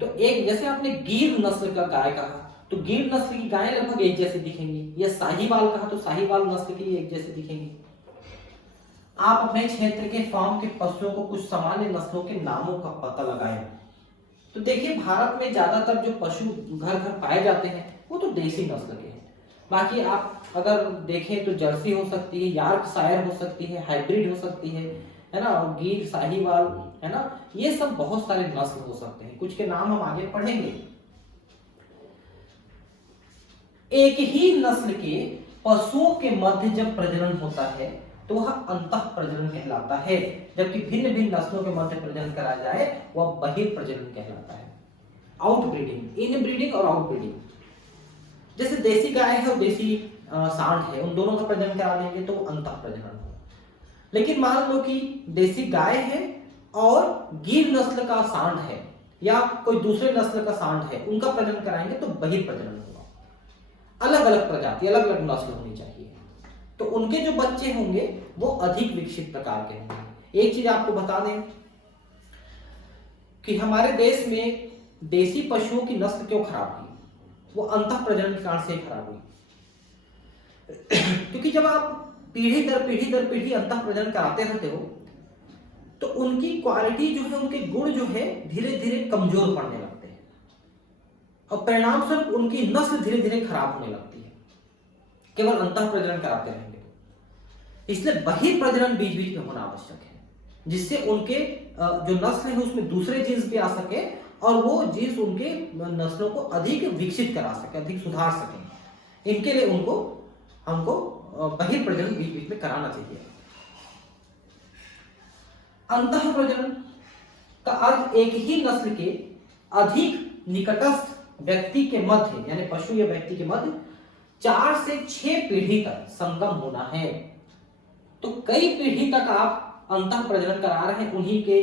तो एक जैसे आपने गिर नस्ल का गाय कहा तो गिर नस्ल की गाय लगभग एक जैसे दिखेंगी, या साहीवाल कहा तो साहीवाल नस्ल की एक जैसे दिखेंगी। आप अपने क्षेत्र के फार्म के पशुओं को कुछ सामान्य नस्लों के नामों का पता लगाएं। तो देखिए भारत में ज्यादातर जो पशु घर घर पाए जाते हैं वो तो देसी नस्ल के हैं। बाकी आप अगर देखें तो जर्सी हो सकती है, यॉर्कशायर हो सकती है, हाइब्रिड हो सकती है ना, और गिर, साहीवाल, है ना, ये सब बहुत सारे नस्ल हो सकते हैं। कुछ के नाम हम आगे पढ़ेंगे। एक ही नस्ल के पशुओं के मध्य जब प्रजनन होता है तो वह अंतः प्रजनन कहलाता है, जबकि भिन्न भिन्न नस्लों के मध्य प्रजनन करा जाए वह बहिर्प्रजनन कहलाता है। आउटब्रीडिंग, इनब्रीडिंग और आउटब्रीडिंग। जैसे देसी गाय है और देसी सांड है, उन दोनों का प्रजनन करा देंगे तो अंतः प्रजनन हो। लेकिन मान लो कि देसी गाय है और गिर नस्ल का सांड है या कोई दूसरे नस्ल का सांड है, उनका प्रजनन कराएंगे तो बहिर्प्रजनन होगा। अलग अलग प्रजाति, अलग अलग नस्ल होनी चाहिए, तो उनके जो बच्चे होंगे वो अधिक विकसित प्रकार के होंगे। एक चीज आपको बता दें कि हमारे देश में देसी पशुओं की नस्ल क्यों खराब हुई? वो अंतः प्रजनन के कारण से खराब हुई। क्योंकि जब आप पीढ़ी दर पीढ़ी अंतः प्रजनन कराते रहते हो तो उनकी क्वालिटी जो है, उनके गुण जो है धीरे धीरे कमजोर पड़ने लगते हैं और परिणाम स्वरूप उनकी नस्ल धीरे धीरे खराब होने लगती है, केवल अंतः प्रजनन कराते रहेंगे। इसलिए बहिर्प्रजनन बीच बीच में होना आवश्यक है, जिससे उनके जो नस्ल है उसमें दूसरे जीन्स भी आ सके और वो जीन्स उनके नस्लों को अधिक विकसित करा सके, अधिक सुधार सके। इनके लिए हमको बहिर्प्रजनन बीच बीच में कराना चाहिए। अंतः प्रजनन का अर्थ एक ही नस्ल के अधिक निकटस्थ व्यक्ति के मध्य, यानी पशु या व्यक्ति के मध्य 4 से 6 पीढ़ी तक संगम होना है। तो कई पीढ़ी तक आप अंतः प्रजनन करा रहे हैं, उन्हीं के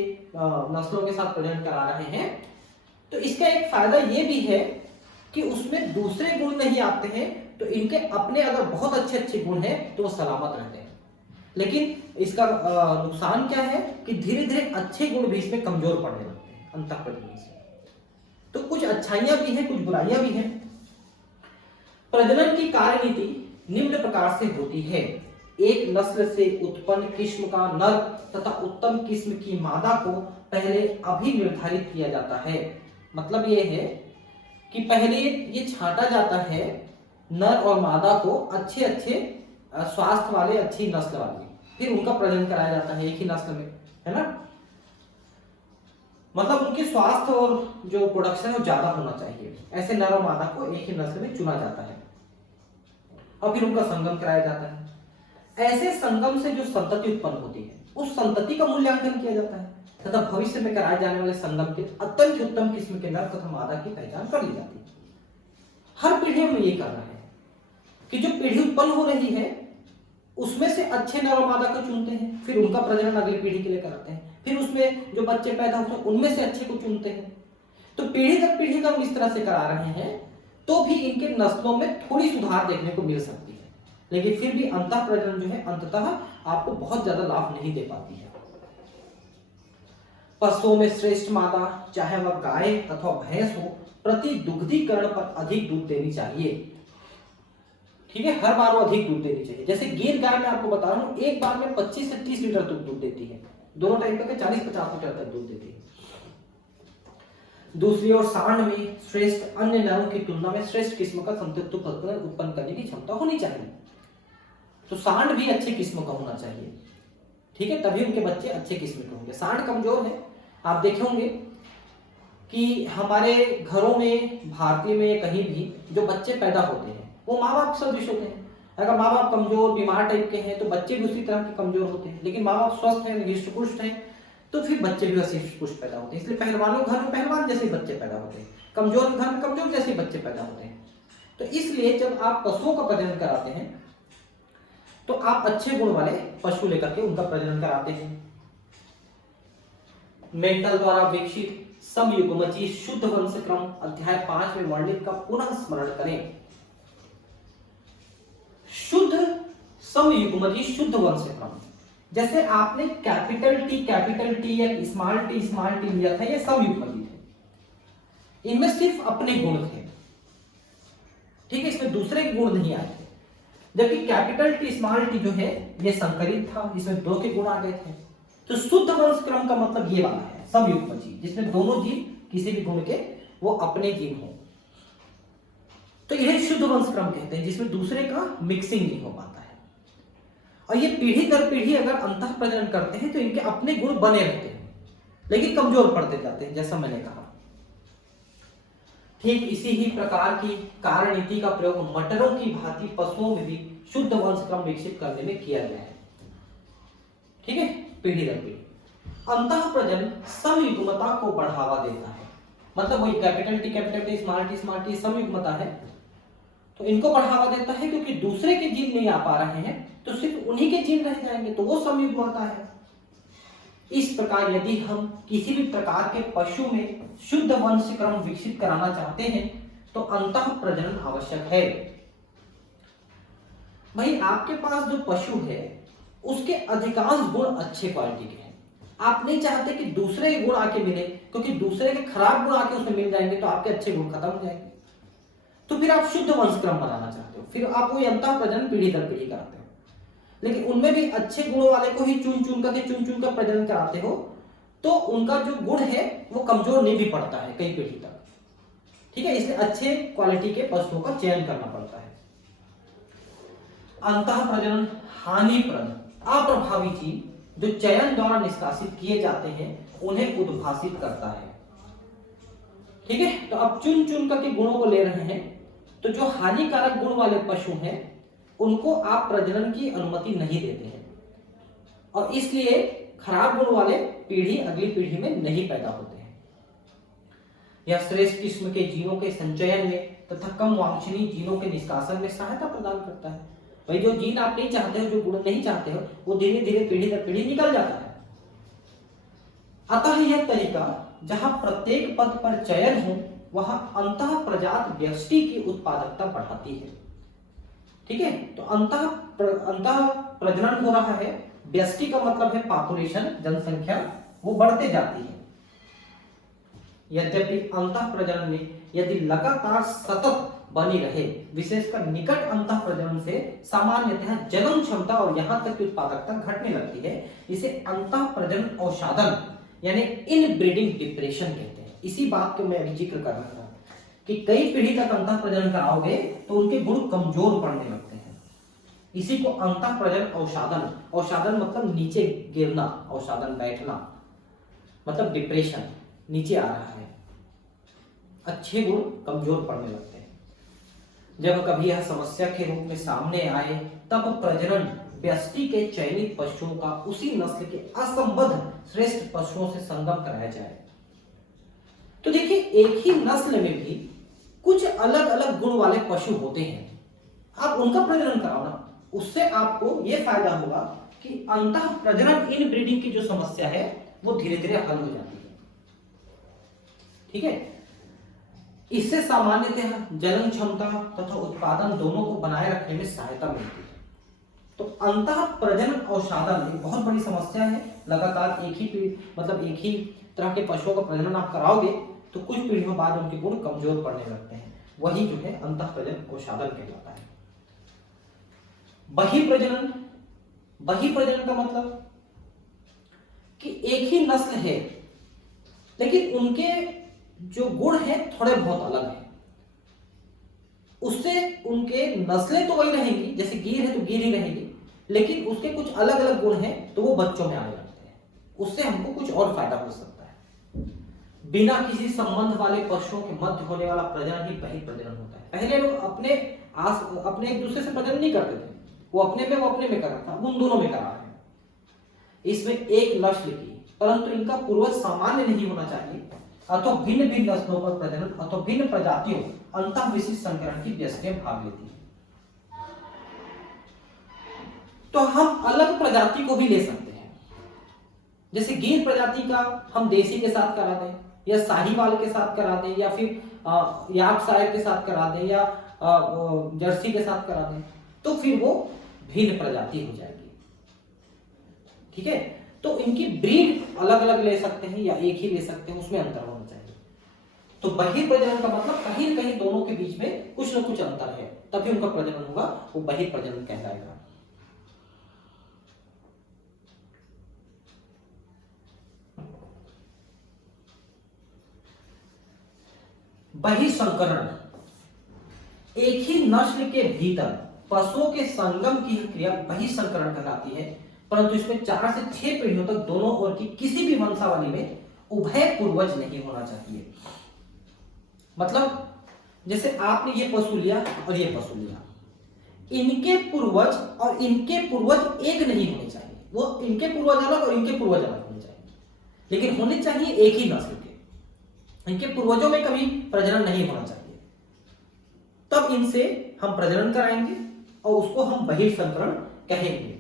नस्लों के साथ प्रजनन करा रहे हैं। तो इसका एक फायदा ये भी है कि उसमें दूसरे गुण नहीं आते हैं, तो इनके अपने अगर बहुत अच्छे गुण हैं तो वो सलामत रहते हैं। लेकिन इसका नुकसान क्या है कि धीरे धीरे अच्छे गुण भी इसमें कमजोर पड़ने लगते हैं अंतः प्रजनन से। तो कुछ अच्छाइयां भी हैं, कुछ बुराइयां भी हैं। प्रजनन की कार्यनीति निम्न प्रकार से होती है। एक नस्ल से उत्पन्न किस्म का नर तथा उत्तम किस्म की मादा को पहले अभी निर्धारित किया जाता है। मतलब ये है कि पहले ये छांटा जाता है नर और मादा को अच्छे स्वास्थ्य वाले, अच्छी नस्ल वाले, फिर उनका प्रजनन कराया जाता है एक ही नस्ल में, है ना। मतलब उनके स्वास्थ्य और जो प्रोडक्शन है वो ज्यादा होना चाहिए। ऐसे नर और मादा को एक ही नस्ल में चुना जाता है और फिर उनका संगम कराया जाता है। ऐसे संगम से जो संतति उत्पन्न होती है उस संतति का मूल्यांकन किया जाता है तथा भविष्य में कराए जाने वाले संगम के अत्यंत उत्तम किस्म के नर तथा मादा की पहचान कर ली जाती है। हर पीढ़ी में ये करना है कि जो पीढ़ी उत्पन्न हो रही है उसमें से अच्छे नर और मादा को चुनते हैं, फिर उनका प्रजनन अगली पीढ़ी के लिए कराते हैं, फिर उसमें जो बच्चे पैदा होते हैं उनमें से अच्छे को चुनते हैं। तो पीढ़ी दर पीढ़ी का हम इस तरह से करा रहे हैं तो भी इनके नस्लों में थोड़ी सुधार देखने को मिल सकती है, लेकिन फिर भी अंतः प्रजनन जो है अंततः आपको बहुत ज्यादा लाभ नहीं दे पाती है। पशुओं में श्रेष्ठ मादा, चाहे वह गाय अथवा भैंस हो, प्रति दुग्धीकरण पर अधिक दूध देनी चाहिए। ठीक है, हर बार वो अधिक दूध देनी चाहिए। जैसे गिर गाय मैं आपको बता रहा हूं एक बार में 25 से 30 लीटर तक दूध देती है, दोनों टाइम पे 40-50 लीटर तक दूध देती है। दूसरी ओर सांड में श्रेष्ठ अन्य नरों की तुलना में श्रेष्ठ किस्म का संतुलित प्रजनन उत्पन्न करने की क्षमता होनी चाहिए। तो सांड भी अच्छे किस्म का होना चाहिए, ठीक है, तभी उनके बच्चे अच्छे किस्म के होंगे। सांड कमजोर है, आप देखे होंगे कि हमारे घरों में, भारतीय में या कहीं भी जो बच्चे पैदा होते हैं वो माँ बाप सदृश होते हैं। अगर माँ बाप कमजोर बीमार टाइप के हैं तो बच्चे भी उसी तरह के कमजोर होते हैं, लेकिन माँ बाप स्वस्थ हैं, हृष्ट पुष्ट हैं, तो फिर बच्चे भी वैसे हृष्ट पुष्ट पैदा होते हैं। इसलिए पहलवानों घर में पहलवान जैसे बच्चे पैदा होते हैं, कमजोर घर में कमजोर जैसे बच्चे पैदा होते हैं। तो इसलिए जब आप पशुओं का प्रजनन कराते हैं तो आप अच्छे गुण वाले पशु लेकर के उनका प्रजनन कराते हैं। मेंटल द्वारा विकसित समयुग्मजी शुद्ध वंशक्रम अध्याय 5 में वर्णित का पुनः स्मरण करें। शुद्ध समयुग्मजी शुद्ध वंशक्रम, जैसे आपने कैपिटल टी या स्मॉल टी लिया था, ये समयुग्मजी थे, इनमें सिर्फ अपने गुण थे, ठीक है, इसमें दूसरे के गुण नहीं आए थे। जबकि कैपिटल टी स्मॉल टी जो है ये संकरित था, इसमें दो के गुण आ गए थे। तो शुद्ध वंशक्रम का मतलब ये वाला है समयुग्मजी, जिसमें दोनों जीव किसी भी गुण के वो अपने जीव हो, तो इन्हें शुद्ध वंशक्रम कहते हैं, जिसमें दूसरे का मिक्सिंग नहीं हो पाता है। और ये पीढ़ी दर पीढ़ी अगर अंतः प्रजनन करते हैं तो इनके अपने गुण बने रहते हैं, लेकिन कमजोर पड़ते जाते हैं, जैसा मैंने कहा। ठीक इसी ही प्रकार की कार्यनीति का प्रयोग मटरों की भांति पशुओं में भी शुद्ध वंशक्रम विकसित करने में किया गया है, ठीक है, पीढ़ी दर पीढ़ी। अंतः प्रजनन समयुग्मता को बढ़ावा देता है, मतलब वही कैपिटल टी स्मॉल टी समयुग्मता है, तो इनको बढ़ावा देता है, क्योंकि दूसरे के जीन नहीं आ पा रहे हैं तो सिर्फ उन्हीं के जीन रह जाएंगे, तो वो समयुग्मता है। इस प्रकार यदि हम किसी भी प्रकार के पशु में शुद्ध वंशक्रम विकसित कराना चाहते हैं तो अंतः प्रजनन आवश्यक है। भाई आपके पास जो पशु है उसके अधिकांश गुण अच्छे क्वालिटी के हैं, आप नहीं चाहते कि दूसरे गुण आके मिले, क्योंकि दूसरे के खराब गुण आके उसमें मिल जाएंगे तो आपके अच्छे गुण खत्म हो जाएंगे। तो फिर आप शुद्ध वंशक्रम बनाना चाहते हो, फिर आप वो अंतः प्रजनन पीढ़ी दर पीढ़ी कराते हो, लेकिन उनमें भी अच्छे गुणों वाले को ही चुन चुन कर प्रजनन कराते हो, तो उनका जो गुण है वो कमजोर नहीं भी पड़ता है कई पीढ़ी तक, ठीक है, इसलिए अच्छे क्वालिटी के पशुओं का चयन करना पड़ता है। अंतः प्रजनन हानिप्रद अप्रभावी जीव जो चयन द्वारा निष्कासित किए जाते हैं उन्हें उद्भासित करता है, ठीक है। तो अब चुन चुन करके गुणों को ले रहे हैं, तो जो हानिकारक गुण वाले पशु हैं उनको आप प्रजनन की अनुमति नहीं देते हैं, और इसलिए खराब गुण वाले पीढ़ी अगली पीढ़ी में नहीं पैदा होते हैं। यह श्रेष्ठ किस्म के जीनों के संचयन में तथा कम वांछनीय जीनों के निष्कासन में सहायता प्रदान करता है। भाई जो जीन आप नहीं चाहते हो, जो गुण नहीं चाहते हो, वो धीरे धीरे पीढ़ी दर पीढ़ी निकल जाता है। अतः यह तरीका जहां प्रत्येक पद पर चयन हो वहां अंतः प्रजात व्यष्टि की उत्पादकता बढ़ाती है, ठीक है। तो अंतः प्रजनन हो रहा है, व्यष्टि का मतलब है पॉपुलेशन, जनसंख्या, वो बढ़ते जाती है। यद्यपि अंतः प्रजनन में यदि लगातार सतत बनी रहे, विशेषकर निकट अंतः प्रजनन से सामान्यतः जनन क्षमता और यहां तक की उत्पादकता घटने लगती है। इसे अंतः प्रजनन अवसादन यानी इनब्रीडिंग डिप्रेशन कहते हैं। इसी बात को मैं अभी जिक्र कर रहा था कि कई पीढ़ी तक अंतः प्रजनन कराओगे तो उनके गुण कमजोर पड़ने लगते हैं। इसी को अंतः प्रजनन अवसादन, अवसादन मतलब नीचे गिरना, अवसादन बैठना मतलब डिप्रेशन, नीचे आ रहा है, अच्छे गुण कमजोर पड़ने लगते हैं। जब कभी यह समस्या के रूप में सामने आए तब प्रजनन व्यष्टि के चयनित पशुओं का उसी नस्ल के असंबद्ध श्रेष्ठ पशुओं से संगम कराया जाए। तो देखिए एक ही नस्ल में भी कुछ अलग अलग गुण वाले पशु होते हैं, आप उनका प्रजनन कराओ ना, उससे आपको यह फायदा होगा कि अंतः प्रजनन इन ब्रीडिंग की जो समस्या है वो धीरे धीरे हल हो जाती है, ठीक है। इससे सामान्यतः जनन क्षमता तथा उत्पादन दोनों को बनाए रखने में सहायता मिलती है। तो अंतः प्रजनन अवसादन एक बहुत बड़ी समस्या है। लगातार एक ही तरह के पशुओं का प्रजनन आप कराओगे तो कुछ पीढ़ियों बाद उनके गुण कमजोर पड़ने लगते हैं, वही जो है अंतः प्रजनन अवसादन कहलाता है। बहिर्प्रजनन, बहिर्प्रजनन का मतलब कि एक ही नस्ल है लेकिन उनके जो गुण है थोड़े बहुत अलग है। उससे उनके नस्लें तो वही रहेंगी, जैसे गिर है तो गिर ही रहेगी, लेकिन उसके कुछ अलग अलग गुण हैं तो वो बच्चों में आने लगते हैं। उससे हमको कुछ और फायदा हो सकता है। बिना किसी संबंध वाले पशुओं के मध्य होने वाला प्रजनन ही बहिर प्रजनन होता है। पहले लोग अपने एक दूसरे से प्रजनन नहीं करते थे, वो अपने में कर रहा था, उन दोनों में करा रहे हैं। इसमें एक नस्ल की, परंतु इनका पूर्वज सामान्य नहीं होना चाहिए, अथवा भिन्न भिन्न नस्लों का प्रजनन अथवा भिन्न प्रजातियों अंतः विशिष्ट संकरण की व्यवस्था भाग लेती है। तो हम अलग प्रजाति को भी ले सकते हैं, जैसे गिर प्रजाति का हम देसी के साथ करा दें, या साहीवाल के साथ करा दें, या फिर यार्कशायर के साथ करा दें, या जर्सी के साथ करा दें, तो फिर वो भिन्न प्रजाति हो जाएगी। ठीक है, तो इनकी ब्रीड अलग अलग ले सकते हैं या एक ही ले सकते हैं, उसमें अंतर होना चाहिए। तो बहिर्प्रजनन का मतलब कहीं न कहीं दोनों के बीच में कुछ न कुछ अंतर है, तभी उनका प्रजनन होगा, वो बहिर्प्रजनन कहलाएगा। बहिर्संकरण एक ही नस्ल के भीतर पशुओं के संगम की क्रिया बहिर्संकरण कहलाती है, परंतु इसमें 4 से 6 पीढ़ियों तक दोनों ओर की किसी भी वंशावली में उभय पूर्वज नहीं होना चाहिए। मतलब जैसे आपने ये पशु लिया और ये पशु लिया, इनके पूर्वज और इनके पूर्वज एक नहीं होने चाहिए, वो इनके पूर्वज अलग और इनके पूर्वज अलग होने चाहिए, लेकिन होने चाहिए एक ही नस्ल के। इनके पूर्वजों में कभी प्रजनन नहीं होना चाहिए, तब इनसे हम प्रजनन कराएंगे और उसको हम बहिर्संकरण कहेंगे।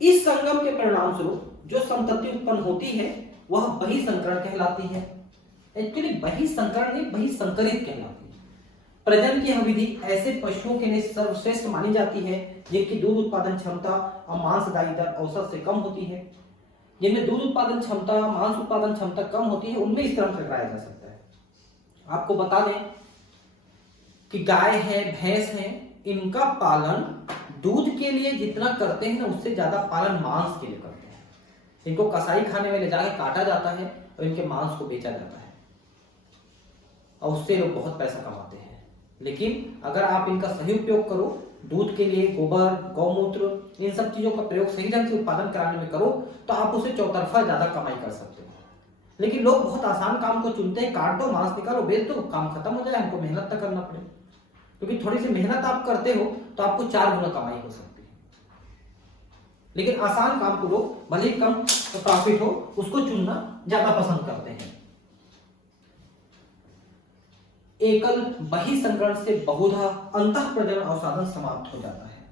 इस संगम के परिणाम स्वरूप जो संतति उत्पन्न होती है वह बहिर्संकरण कहलाती है। एक्चुअली बहिर्संकरण नहीं, बहिर्संकरित कहलाती है। प्रजनन की विधि ऐसे पशुओं के लिए सर्वश्रेष्ठ मानी जाती है जिनकी दूध उत्पादन क्षमता और मांसदायी दर औसत से कम होती है। जिनमें दूध उत्पादन क्षमता, मांस उत्पादन क्षमता कम होती है, उनमें इस तरह से कराया जा सकता है। आपको बता दें कि गाय है, भैंस है, इनका पालन दूध के लिए जितना करते हैं ना, उससे ज्यादा पालन मांस के लिए करते हैं। इनको कसाई खाने में ले जाकर काटा जाता है और इनके मांस को बेचा जाता है और उससे लोग बहुत पैसा कमाते हैं। लेकिन अगर आप इनका सही उपयोग करो, दूध के लिए गोबर, गौमूत्र, इन सब चीजों का प्रयोग सही ढंग से उत्पादन कराने में करो तो आप उसे चौतरफा ज्यादा कमाई कर सकते हो। लेकिन लोग बहुत आसान काम को चुनते हैं, काट दो, मांस निकालो, बेच दो, काम खत्म हो जाए, हमको मेहनत न करना पड़े। क्योंकि थोड़ी सी मेहनत आप करते हो तो आपको 4 गुना कमाई हो सकती है। लेकिन आसान काम को लोग भले ही कम प्रॉफिट हो उसको चुनना ज्यादा पसंद करते हैं। एकल बहिर्संकरण से बहुधा अंतः प्रजनन अवसाधन समाप्त हो जाता है।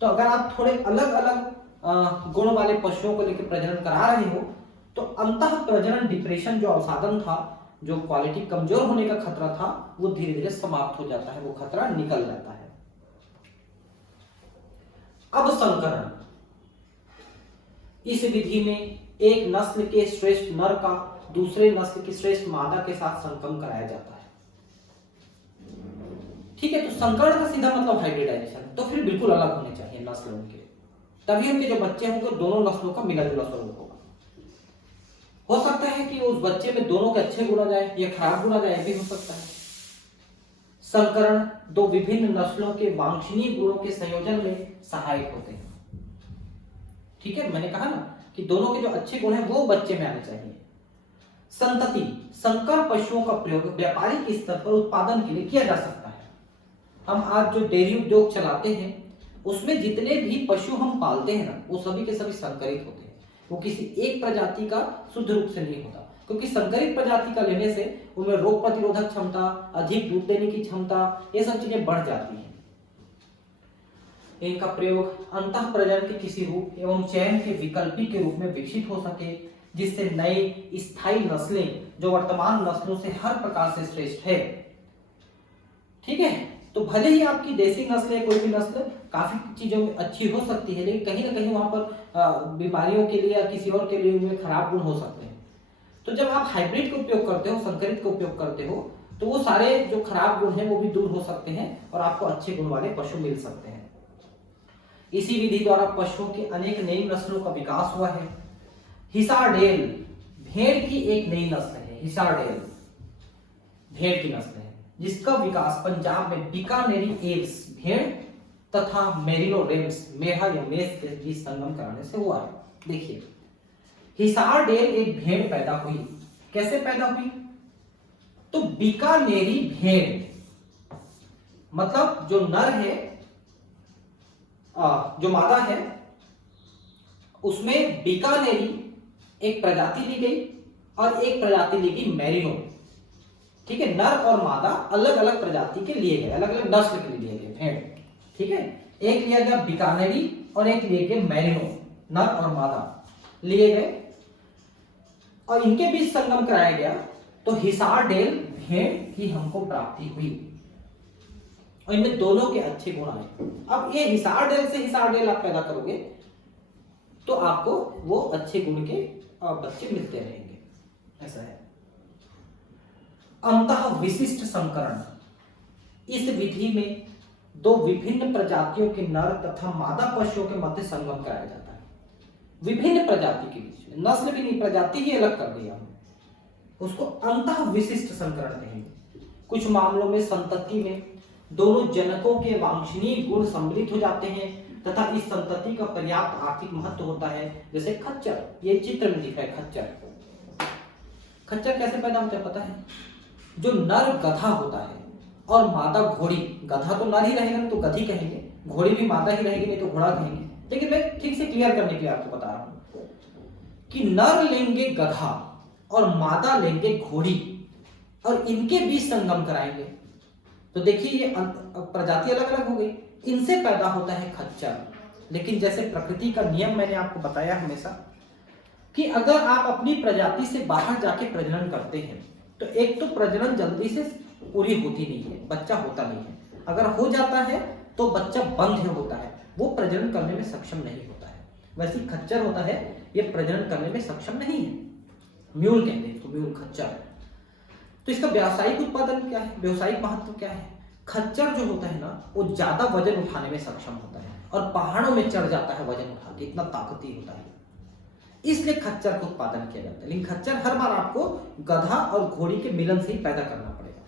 तो अगर आप थोड़े अलग अलग गुण वाले पशुओं को लेकर प्रजनन करा रहे हो तो अंतः प्रजनन डिप्रेशन जो अवसाधन था, जो क्वालिटी कमजोर होने का खतरा था, वो धीरे धीरे समाप्त हो जाता है, वो खतरा निकल जाता है। अब संकरण, इस विधि में एक नस्ल के श्रेष्ठ नर का दूसरे नस्ल की श्रेष्ठ मादा के साथ संगम कराया जाता है। ठीक है, तो संकरण का सीधा मतलब हाइब्रिडाइजेशन, तो फिर बिल्कुल अलग होने चाहिए नस्ल उनके, तभी उनके जो बच्चे होंगे दोनों नस्लों का मिला जुला स्वरूप होगा। हो सकता है कि उस बच्चे में दोनों के अच्छे गुण आ जाए या खराब गुण आ जाए, भी हो सकता है। संकरण 2 विभिन्न नस्लों के वांछनीय गुणों के संयोजन में सहायक होते हैं। ठीक है, मैंने कहा ना कि दोनों के जो अच्छे गुण हैं वो बच्चे में आने चाहिए। संतति, संकर पशुओं का प्रयोग व्यापारिक स्तर पर उत्पादन के लिए किया जा सकता है। हम आज जो डेयरी उद्योग चलाते हैं उसमें जितने भी पशु हम पालते हैं ना, वो सभी के सभी संकरित होते हैं। वो किसी एक प्रजाति का शुद्ध रूप से नहीं होता, क्योंकि संकरित प्रजाति का लेने से उनमें रोग प्रतिरोधक क्षमता, अधिक दूध देने की क्षमता, ये सब चीजें बढ़ जाती हैं। इनका प्रयोग अंतः प्रजनन के किसी रूप एवं चयन के विकल्पी के रूप में विकसित हो सके, जिससे नई स्थायी नस्लें जो वर्तमान नस्लों से हर प्रकार से श्रेष्ठ है। ठीक है, तो भले ही आपकी देसी नस्ल है, कोई भी नस्ल काफी चीजों में अच्छी हो सकती है, लेकिन कहीं ना कहीं वहां पर बीमारियों के लिए या किसी और के लिए उनमें खराब गुण हो सकते हैं। तो जब आप हाइब्रिड का उपयोग करते हो, संकरित का उपयोग करते हो, तो वो सारे जो खराब गुण हैं वो भी दूर हो सकते हैं और आपको अच्छे गुण वाले पशु मिल सकते हैं। इसी विधि द्वारा पशुओं की अनेक नई नस्लों का विकास हुआ है। हिसार डेल भेड़ की एक नई नस्ल है। हिसारडेल भेड़ की नस्ल है, जिसका विकास पंजाब में बीकानेरी एव्स भेड़ तथा मेरिनो रेम्स मेहा या मेष के बीच संगम कराने से हुआ है। देखिए, हिसारडेल एक भेड़ पैदा हुई। कैसे पैदा हुई? तो बीकानेरी भेड़, मतलब जो नर है, जो मादा है, उसमें बीकानेरी एक प्रजाति ली गई और एक प्रजाति ली गई मेरिनो। ठीक है, नर और मादा अलग अलग प्रजाति के लिए गए, अलग अलग नस्ल के लिए गए भेड़। ठीक है, एक लिया गया बीकानेरी और एक लिए गए मेरिनो, नर और मादा लिए गए और इनके बीच संगम कराया गया, तो हिसारडेल भेड़ की हमको प्राप्ति हुई और इनमें दोनों के अच्छे गुण आए। अब ये हिसारडेल से हिसारडेल आप पैदा करोगे तो आपको वो अच्छे गुण के बच्चे मिलते रहेंगे, ऐसा है। अंतः विशिष्ट संकरण, इस विधि में दो विभिन्न प्रजातियों के नर तथा मादा पशुओं के मध्य संगम कराया जाता है। विभिन्न प्रजाति के बीच में, नस्ल भी नहीं, प्रजाति ही अलग कर दिया हमने, उसको अंतः विशिष्ट संकरण कहेंगे। कुछ मामलों में संतति में दोनों जनकों के वांछनीय गुण सम्मिलित हो जाते हैं तथा इस संतति का पर्याप्त आर्थिक महत्व होता है। जैसे खच्चर, ये चित्र में दिखा है खच्चर। खच्चर कैसे पैदा होता है पता है? जो नर गधा होता है और मादा घोड़ी, गधा तो नर ही रहेगा तो गधी कहेंगे, घोड़ी भी मादा ही रहेगी नहीं तो घोड़ा कहेंगे। लेकिन मैं ठीक से क्लियर करने के लिए आपको बता रहा हूं कि नर लेंगे गधा और मादा लेंगे घोड़ी और इनके बीच संगम कराएंगे, तो देखिए ये प्रजाति अलग अलग हो गई, इनसे पैदा होता है खच्चर। लेकिन जैसे प्रकृति का नियम मैंने आपको बताया हमेशा कि अगर आप अपनी प्रजाति से बाहर जाके प्रजनन करते हैं तो एक तो प्रजनन जल्दी से पूरी होती नहीं है, बच्चा होता नहीं है, अगर हो जाता है तो बच्चा बंध होता है, वो प्रजनन करने में सक्षम नहीं होता है। वैसे ही खच्चर होता है, ये प्रजनन करने में सक्षम नहीं है, म्यूल कहते हैं इसको, म्यूल खच्चर। तो इसका व्यावसायिक उत्पादन क्या है, व्यावसायिक महत्व क्या है? खच्चर जो होता है ना, वो ज्यादा वजन उठाने में सक्षम होता है और पहाड़ों में चढ़ जाता है वजन उठा के, इतना ताकती होता है, इसलिए खच्चर का उत्पादन किया जाता है। लेकिन खच्चर हर बार आपको गधा और घोड़ी के मिलन से ही पैदा करना पड़ेगा।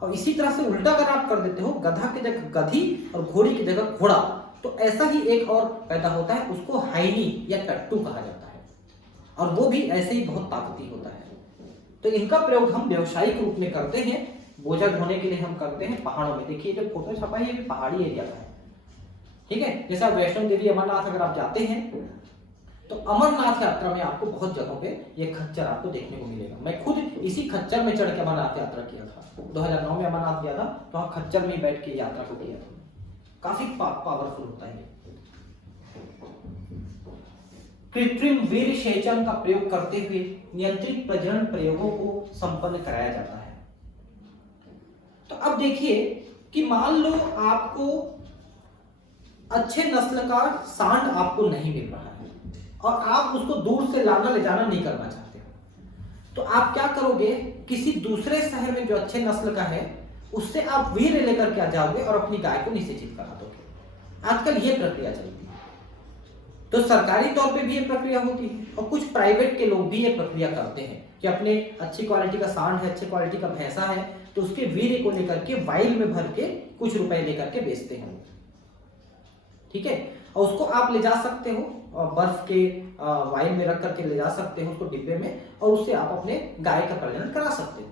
और इसी तरह से उल्टा अगर आप कर देते हो, गधा की जगह गधी और घोड़ी की जगह घोड़ा, तो ऐसा ही एक और पैदा होता है, उसको हाइनी या टट्टू कहा जाता है और वो भी ऐसे ही बहुत ताकती होता है। तो इनका प्रयोग हम व्यावसायिक रूप में करते हैं, बोझा ढोने के लिए हम करते हैं पहाड़ों में। देखिए जो फोटो छपा है ये भी पहाड़ी एरिया का है। ठीक है, जैसा वैष्णो देवी अमरनाथ अगर आप जाते हैं तो अमरनाथ यात्रा में आपको बहुत जगहों पे ये खच्चर आपको देखने को मिलेगा। मैं खुद इसी खच्चर में चढ़ के अमरनाथ यात्रा किया था, 2009 में अमरनाथ गया था तो वहां खच्चर में बैठ के यात्रा को किया था। काफी पावरफुल होता है। कृत्रिम वीर्य सेचन का प्रयोग करते हुए नियंत्रित प्रजनन प्रयोगों को संपन्न कराया जाता है। तो अब देखिए कि मान लो आपको अच्छे नस्ल का सांड आपको नहीं मिल रहा है और आप उसको दूर से लाना ले जाना नहीं करना चाहते, तो आप क्या करोगे, किसी दूसरे शहर में जो अच्छे नस्ल का है उससे आप वीर्य लेकर के आ जाओगे और अपनी गाय को निषेचित करा दोगे। आजकल ये प्रक्रिया चलती है। तो सरकारी तौर पे भी ये प्रक्रिया होती है और कुछ प्राइवेट के लोग भी ये प्रक्रिया करते हैं कि अपने अच्छी क्वालिटी का सांड है, अच्छी क्वालिटी का भैंसा है, तो उसके वीर्य को लेकर के वाइल में भर के कुछ रुपए लेकर के बेचते हैं। ठीक है, और उसको आप ले जा सकते हो और बर्फ के वाइल में रख करके ले जा सकते हो उसको डिब्बे में, और उससे आप अपने गाय का प्रजनन करा सकते हो।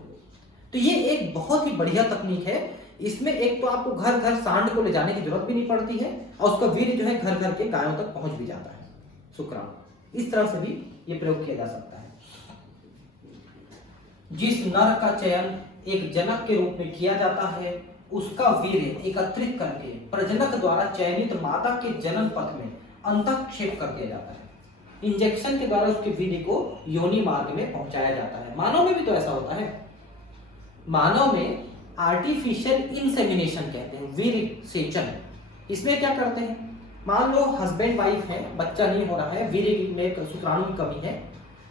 तो ये एक बहुत ही बढ़िया तकनीक है। इसमें एक तो आपको घर घर सांड को ले जाने की जरूरत भी नहीं पड़ती है और उसका वीर्य जो है घर घर के गायों तक पहुंच भी जाता है, शुक्राणु। इस तरह से भी ये प्रयोग किया जा सकता है। जिस नर का चयन एक जनक के रूप में किया जाता है उसका वीर्य एकत्रित करके प्रजनक द्वारा चयनित माता के जनन पथ में अंतःक्षेप कर दिया जाता है। इंजेक्शन के द्वारा उसके वीर्य को योनि मार्ग में पहुंचाया जाता है। मानव में भी तो ऐसा होता है। मानव में आर्टिफिशियल इंसेमिनेशन कहते हैं, वीर्य सेचन। इसमें क्या करते हैं, मान लो हस्बैंड वाइफ है, बच्चा नहीं हो रहा है, वीर्य में शुक्राणु की कमी है,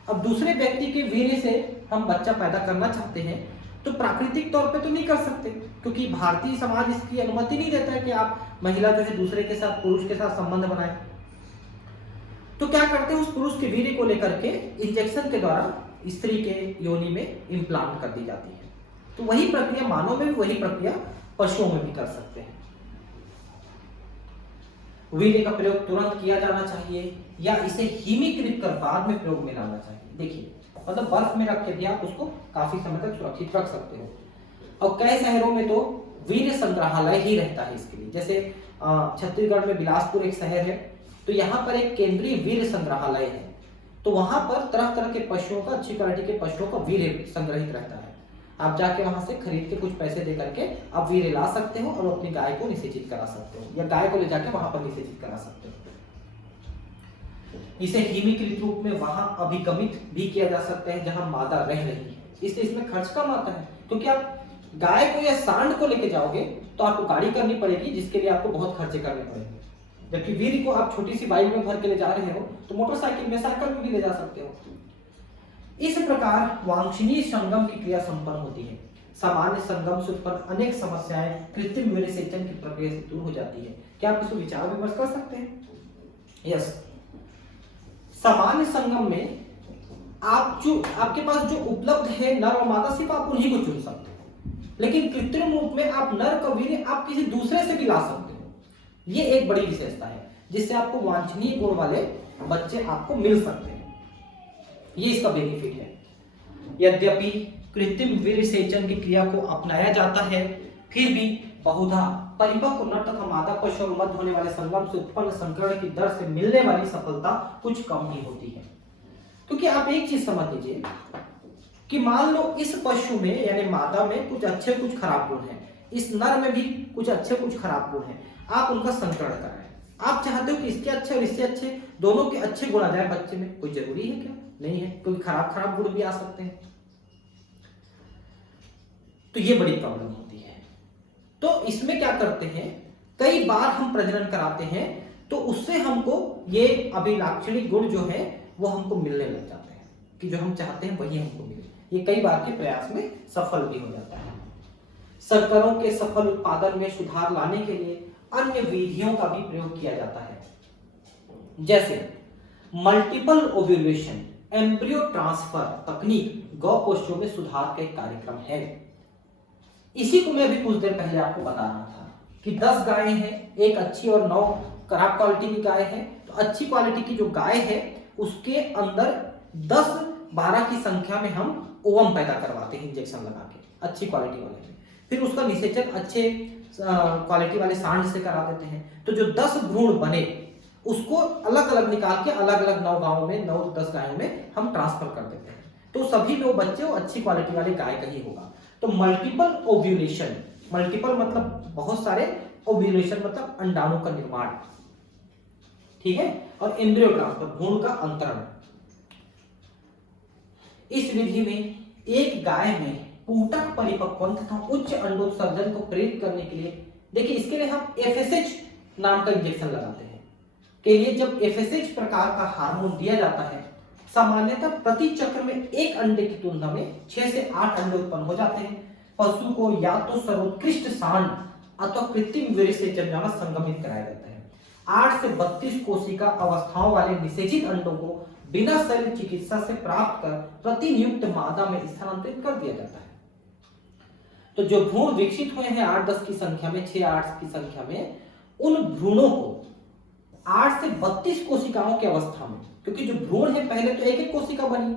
अब दूसरे व्यक्ति के वीर्य से हम बच्चा पैदा करना चाहते हैं तो प्राकृतिक तौर पे तो नहीं कर सकते, क्योंकि भारतीय समाज इसकी अनुमति नहीं देता है कि आप महिला जो है दूसरे के साथ, पुरुष के साथ संबंध बनाए। तो क्या करते हैं, उस पुरुष के वीर्य को लेकर के इंजेक्शन के द्वारा स्त्री के योनि में इम्प्लांट कर दी जाती है। तो वही प्रक्रिया मानव में भी, वही प्रक्रिया पशुओं में भी कर सकते हैं। वीर्य का प्रयोग तुरंत किया जाना चाहिए या इसे हिमीकृत कर बाद में प्रयोग में लाना चाहिए। देखिए, मतलब बर्फ में रख के भी आप उसको काफी समय तक सुरक्षित रख सकते हो। और कई शहरों में तो वीर्य संग्रहालय ही रहता है इसके लिए। जैसे छत्तीसगढ़ में बिलासपुर एक शहर है, तो यहाँ पर एक केंद्रीय वीर्य संग्रहालय है। तो वहां पर तरह तरह के पशुओं का, अच्छी क्वालिटी के पशुओं का वीर्य संग्रहित रहता है। आप जाके वहां से खरीद के कुछ पैसे दे करके आप वीर्य ला सकते हो और अपनी गाय को निषेचित करा सकते हो, या गाय को ले जाके वहां पर निषेचित करा सकते हो। इसे हिमीकृत रूप में वहां अभिगमित भी किया जा सकता है जहां मादा रह रही है, इसलिए इसमें खर्च कम आता है। क्योंकि आप गाय को या सांड को लेके जाओगे तो आपको गाड़ी करनी पड़ेगी, जिसके लिए आपको बहुत खर्चे करने पड़ेंगे। जबकि वीर्य को आप छोटी सी बाइक में भर के ले जा रहे हो तो मोटरसाइकिल में, साइकिल में भी ले जा सकते हो। इस प्रकार वांछनीय संगम की क्रिया संपन्न होती है। सामान्य संगम से उत्पन्न अनेक समस्याएं कृत्रिम वीर्यसेचन की प्रक्रिया से दूर हो जाती है। क्या आप इसको विचार विमर्श कर सकते हैं? यस। सामान्य संगम में आपके पास जो उपलब्ध है नर और मादा, सिर्फ आप उन्हीं को चुन सकते हो। लेकिन कृत्रिम रूप में आप नर का वीर्य आप किसी दूसरे से भी ला सकते हो। ये एक बड़ी विशेषता है, जिससे आपको वांछनीय गुण वाले बच्चे आपको मिल सकते हैं। ये इसका बेनिफिट है। यद्यपि कृत्रिम वीर्यसेचन की क्रिया को अपनाया जाता है, फिर भी बहुधा परिपक्व नर तथा मादा पशु और मध्य होने वाले संगम से उत्पन्न संकरण की दर से मिलने वाली सफलता कुछ कम ही होती है। क्योंकि आप एक चीज समझ लीजिए कि मान लो इस पशु में यानी मादा में कुछ अच्छे कुछ खराब गुण हैं, इस नर में भी कुछ अच्छे कुछ खराब गुण हैं। आप उनका संकरण कर रहे हैं, आप चाहते हो कि इसके अच्छे और इससे अच्छे दोनों के अच्छे गुण आ जाए बच्चे में। कोई जरूरी है क्या? नहीं है, क्योंकि खराब गुण भी आ सकते हैं। तो ये बड़ी प्रॉब्लम होती है। तो इसमें क्या करते हैं, कई बार हम प्रजनन कराते हैं तो उससे हमको ये अभिलाक्षणिक गुण जो है वो हमको मिलने लग जाते हैं कि जो हम चाहते हैं वही हमको मिले। ये कई बार के प्रयास में सफल भी हो जाता है। संकरों के सफल उत्पादन में सुधार लाने के लिए अन्य विधियों का भी प्रयोग किया जाता है, जैसे मल्टीपल ओव्यूलेशन, एम्ब्रियो ट्रांसफर तकनीक गौ पशुओं में सुधार का एक कार्यक्रम है। इसी को मैं भी कुछ देर पहले आपको बता रहा था कि 10 गायें हैं, एक अच्छी और 9 खराब क्वालिटी की गाय है। तो अच्छी क्वालिटी की जो गाय है उसके अंदर 10-12 की संख्या में हम ओवम पैदा करवाते हैं इंजेक्शन लगा के, अच्छी क्वालिटी वाले में। फिर उसका निषेचन अच्छे क्वालिटी वाले सांड से करा देते हैं। तो जो 10 भ्रूण बने उसको अलग अलग निकाल के अलग अलग 9 गांवों में 9-10 गायों में हम ट्रांसफर कर देते हैं। तो सभी में वो बच्चे वो अच्छी क्वालिटी वाले गाय का ही होगा। तो मल्टीपल ओव्यूलेशन, मल्टीपल मतलब बहुत सारे, ओव्यूलेशन मतलब अंडाणु का निर्माण, ठीक है, और एम्ब्रियो ट्रांसफर भ्रूण का अंतरण। इस विधि में एक गाय में ऊतक परिपक्वन तथा उच्च अंडोत्सर्जन को प्रेरित करने के लिए, देखिए इसके लिए हम FSH नाम का इंजेक्शन लगाते हैं। के लिए जब FSH प्रकार का हार्मोन दिया जाता है, सामान्यतः प्रति चक्र में एक अंडे की तुलना में 6 से 8 अंडे उत्पन्न हो जाते हैं। पशु को या तो सर्वोत्कृष्ट सांड अथवा कृत्रिम वीर्यसेचन द्वारा संगमित कराया जाता है। 8 से 32 कोशिका अवस्थाओं वाले निषेचित अंडों को बिना शल्य चिकित्सा से प्राप्त कर प्रतिनियुक्त मादा में स्थानांतरित कर दिया जाता है। तो जो भ्रूण विकसित हुए हैं 8-10 की संख्या में, 6-8 की संख्या में, उन भ्रूणों को 8 से 32 कोशिकाओं की अवस्था में, क्योंकि जो भ्रूण है पहले तो एक कोशिका बनी,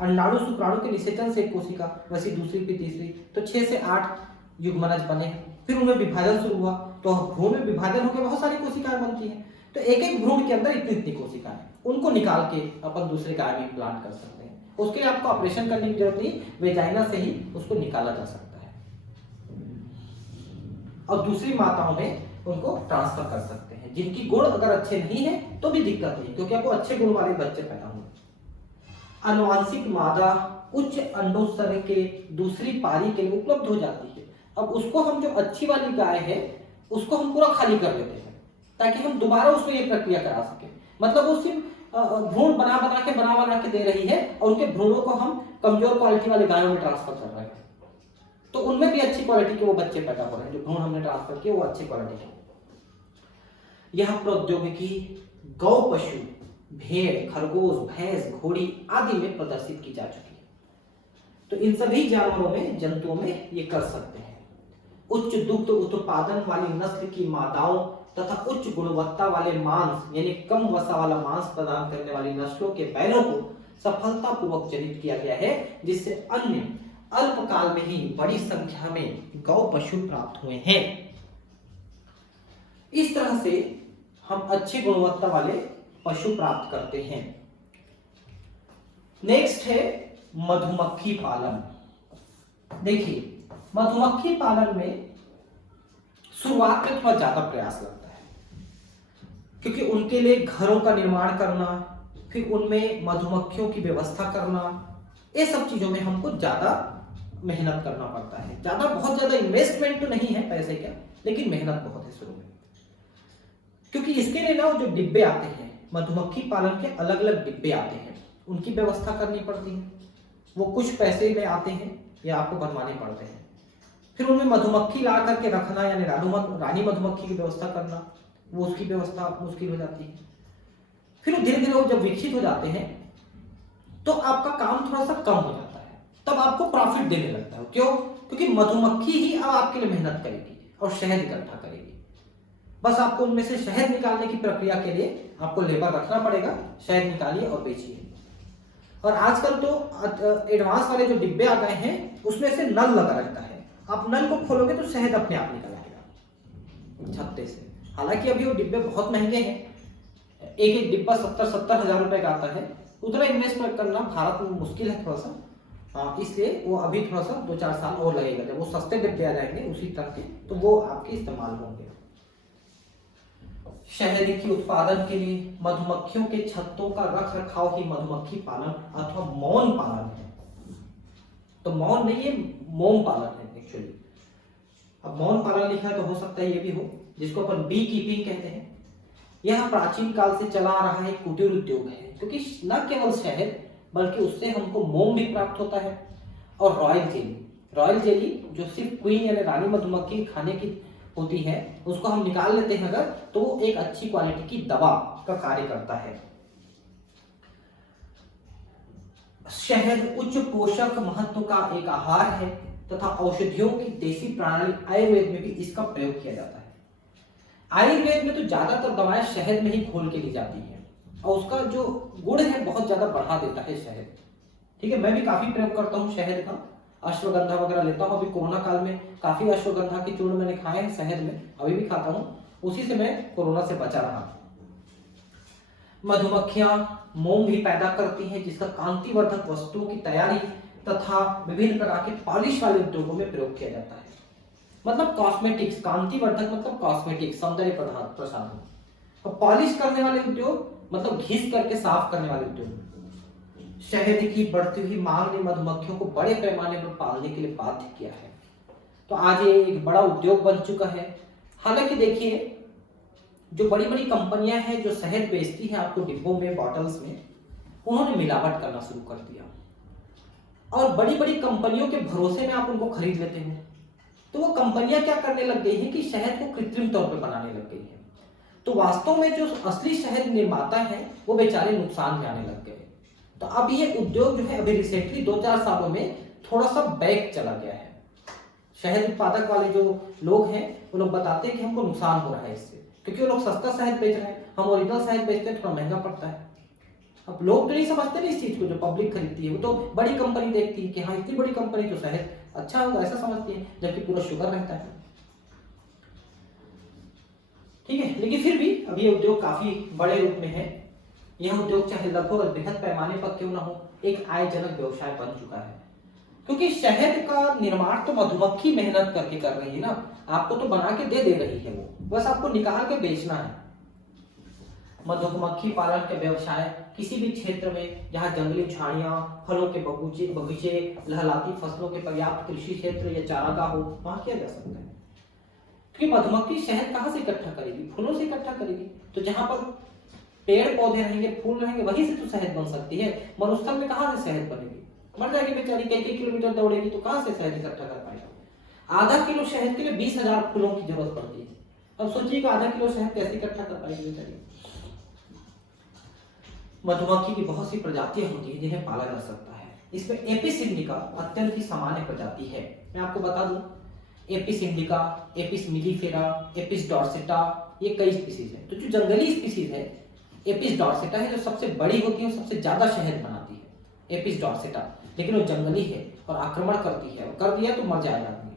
अंडाणु शुक्राणु के निषेचन से एक कोशिका, वैसे दूसरी फिर तीसरी, तो 6 से 8 युग्मनज बने। फिर उनमें विभाजन शुरू हुआ, तो भ्रूण में विभाजन होकर बहुत सारी कोशिकाएं बनती हैं। तो एक एक भ्रूण के अंदर इतनी कोशिकाएं, उनको निकाल के अपन दूसरे गाय में इम्प्लांट कर सकते हैं। उसके लिए आपको ऑपरेशन करने की जरूरत नहीं, वेजाइना से ही उसको निकाला जा सकता है और दूसरी माताओं में उनको ट्रांसफर कर सकते हैं, जिनकी गुण अगर अच्छे नहीं है तो भी दिक्कत नहीं, क्योंकि आपको अच्छे गुण वाले बच्चे पैदा होंगे। आनुवांशिक मादा उच्च अंडोत्सर्जन के दूसरी पारी के लिए उपलब्ध हो जाती है। अब उसको हम जो अच्छी वाली गाय है उसको हम पूरा खाली कर देते हैं ताकि हम दोबारा उसमें ये प्रक्रिया करा सके। मतलब वो सिर्फ भ्रूण बना के दे रही है और उनके भ्रूणों को हम कमजोर क्वालिटी वाले गायों में ट्रांसफर कर रहे हैं, तो उनमें भी अच्छी क्वालिटी के वो बच्चे पैदा हो रहे हैं। जो भ्रूण हमने ट्रांसफर किए वो अच्छी क्वालिटी के। यह प्रौद्योगिकी गौ पशु, भेड़, खरगोश, भैंस, घोड़ी आदि में प्रदर्शित की जा चुकी है। तो इन सभी जानवरों में, जंतुओं में ये कर सकते हैं। उच्च दुग्ध उत्पादन वाली नस्ल की मादाओं तथा उच्च गुणवत्ता वाले मांस यानी कम वसा वाला मांस प्रदान करने वाली नस्लों के बैलों को सफलतापूर्वक जनित किया गया है, जिससे अन्य अल्पकाल में ही बड़ी संख्या में गौ पशु प्राप्त हुए हैं। इस तरह से हम अच्छी गुणवत्ता वाले पशु प्राप्त करते हैं। नेक्स्ट है मधुमक्खी पालन। देखिए, मधुमक्खी पालन में शुरुआत में थोड़ा ज्यादा प्रयास लगता है, क्योंकि उनके लिए घरों का निर्माण करना, फिर उनमें मधुमक्खियों की व्यवस्था करना, ये सब चीजों में हमको ज्यादा मेहनत करना पड़ता है। बहुत ज्यादा इन्वेस्टमेंट तो नहीं है पैसे का, लेकिन मेहनत बहुत है शुरू में। क्योंकि इसके लिए ना जो डिब्बे आते हैं, मधुमक्खी पालन के अलग अलग डिब्बे आते हैं, उनकी व्यवस्था करनी पड़ती है। वो कुछ पैसे में आते हैं या आपको बनवाने पड़ते हैं। फिर उनमें मधुमक्खी ला करके रखना, यानी रानी मधुमक्खी की व्यवस्था करना, वो उसकी व्यवस्था मुश्किल हो जाती है। फिर धीरे धीरे वो जब विकसित हो जाते हैं तो आपका काम थोड़ा सा कम हो जाता है, तब आपको प्रॉफिट देने लगता है। क्यों? क्योंकि मधुमक्खी ही अब आपके लिए मेहनत करेगी और शहद इकट्ठा करेगी। बस आपको उनमें से शहद निकालने की प्रक्रिया के लिए आपको लेबर रखना पड़ेगा, शहद निकालिए और बेचिए। और आजकल तो एडवांस वाले जो डिब्बे आ गए हैं, उसमें से नल लगा रहता है। आप नल को खोलोगे तो शहद अपने आप निकल आएगा छत्ते से। हालांकि अभी वो डिब्बे बहुत महंगे हैं, एक एक डिब्बा 70-70 हजार रुपए का आता है। उतना इन्वेस्टमेंट करना भारत में मुश्किल है थोड़ा सा, इसलिए वो अभी थोड़ा सा 2-4 साल और लगेगा। जब वो सस्ते डिब्बे आ जाएंगे उसी तरह के, तो वो आपके इस्तेमाल होंगे। शहद के उत्पादन के लिए मधुमक्खियों के छत्तों का रख रखाव ही मधुमक्खी पालन अथवा मौन पालन है। तो मौन नहीं, ये मोम पालन है एक्चुअली। अब मौन पालन लिखा है तो हो सकता है ये भी हो, जिसको अपन बी कीपिंग कहते हैं। यह प्राचीन काल से चला आ रहा है कुटीर उद्योग है, क्योंकि न केवल शहद बल्कि उससे हमको मोम भी प्राप्त होता है। और रॉयल जेली जो सिर्फ क्वीन यानी रानी मधुमक्खी खाने की होती है, उसको हम निकाल लेते हैं अगर, तो वो एक अच्छी क्वालिटी की दवा का कार्य करता है। शहद उच्च पोषक महत्व का एक आहार है तथा औषधियों की देसी प्रणाली आयुर्वेद में भी इसका प्रयोग किया जाता है। आयुर्वेद में तो ज्यादातर दवाएं शहद में ही घोल के ली जाती है, और उसका जो गुण है बहुत ज्यादा बढ़ा देता है शहद। ठीक है, मैं भी काफी प्रयोग करता हूँ शहद का, अश्वगंधा वगैरह लेता हूँ। अभी कोरोना काल में काफी अश्वगंधा के चूर्ण मैंने खाए हैं शहद में, अभी भी खाता हूँ, उसी से मैं कोरोना से बचा रहा। मधुमक्खियां मोम भी पैदा करती हैं, जिसका कांतिवर्धक वस्तुओं की तैयारी तथा विभिन्न प्रकार के पॉलिश वाले उद्योगों में प्रयोग किया जाता है। मतलब कॉस्मेटिक्स, कांतिवर्धक मतलब कॉस्मेटिक्स, सौंदर्य प्रसाधन। और पॉलिश करने वाले उद्योग मतलब घिस करके साफ करने वाले उद्योग। शहद की बढ़ती हुई मांग ने मधुमक्खियों को बड़े पैमाने पर पालने के लिए बाध्य किया है, तो आज ये एक बड़ा उद्योग बन चुका है। हालांकि देखिए, जो बड़ी बड़ी कंपनियां हैं जो शहद बेचती हैं आपको डिब्बों में, बॉटल्स में, उन्होंने मिलावट करना शुरू कर दिया। और बड़ी बड़ी कंपनियों के भरोसे में आप उनको खरीद लेते हैं, तो वो कंपनियां क्या करने लग गई हैं कि शहद को कृत्रिम तौर पे बनाने लग गई हैं। तो वास्तव में जो असली शहद निर्माता है वो बेचारे नुकसान में आने लग गए। तो अब ये उद्योग जो है अभी रिसेंटली 2-4 सालों में थोड़ा सा बैक चला गया है। शहद उत्पादक वाले जो लोग हैं वो लोग बताते हैं कि हमको नुकसान हो रहा है इससे, क्योंकि वो लोग सस्ता शहद बेच रहे हैं, हम ओरिजिनल शहद बेचते हैं थोड़ा महंगा पड़ता है। अब लोग तो नहीं समझते ना इस चीज को, जो पब्लिक खरीदती है वो तो बड़ी कंपनी देखती है कि हाँ इतनी बड़ी कंपनी तो शहद अच्छा होगा ऐसा समझती है, जबकि पूरा शुगर रहता है। ठीक है, लेकिन फिर भी अब ये उद्योग काफी बड़े रूप में है। यह उद्योग चाहे लगभग बृहद पैमाने पर क्यों ना हो, एक आयजनक व्यवसाय बन चुका है। क्योंकि शहद का निर्माण तो मधुमक्खी मेहनत करके कर रही है ना, आपको तो बना के दे रही है वो, बस आपको निकाल के बेचना है। मधुमक्खी पालन का व्यवसाय किसी भी क्षेत्र में जहां जंगली झाड़ियां, फलों के बगीचे, लहलाती फसलों के पर्याप्त कृषि क्षेत्र या चारागाह हो, वहां किया जा सकता है। क्योंकि मधुमक्खी शहद कहां से इकट्ठा करेगी? फूलों से इकट्ठा करेगी। तो जहां पर पेड़ पौधे रहेंगे, फूल रहेंगे, वहीं से तो शहद बन सकती है। मरुस्थल में कहां से शहद बनेगी? मर जाएगी बेचारी, कई किलोमीटर दौड़ेगी तो कहां से शहद इकट्ठा कर पाएगी? आधा किलो शहद के लिए 20,000 फूलों की जरूरत पड़ती है। अब सोचिए कि आधा किलो शहद कैसे इकट्ठा कर पाएगी बेचारी। मधुमक्खी की बहुत सी प्रजातियां होती है जिन्हें पाला जा सकता है। इसमें एपिस इंडिका अत्यंत ही सामान्य प्रजाति है। मैं आपको बता दूं, एपिस इंडिका, एपिस मिलीफेरा, एपिस डॉर्सेटा, ये कई स्पीसीज है। तो जो जंगली स्पीसीज है एपिस डॉर्सेटा है, जो सबसे बड़ी होती है और सबसे ज्यादा शहद बनाती है, एपिस डॉर्सेटा। लेकिन वो जंगली है और आक्रमण करती है, और कर दिया तो मर जाएगा आदमी,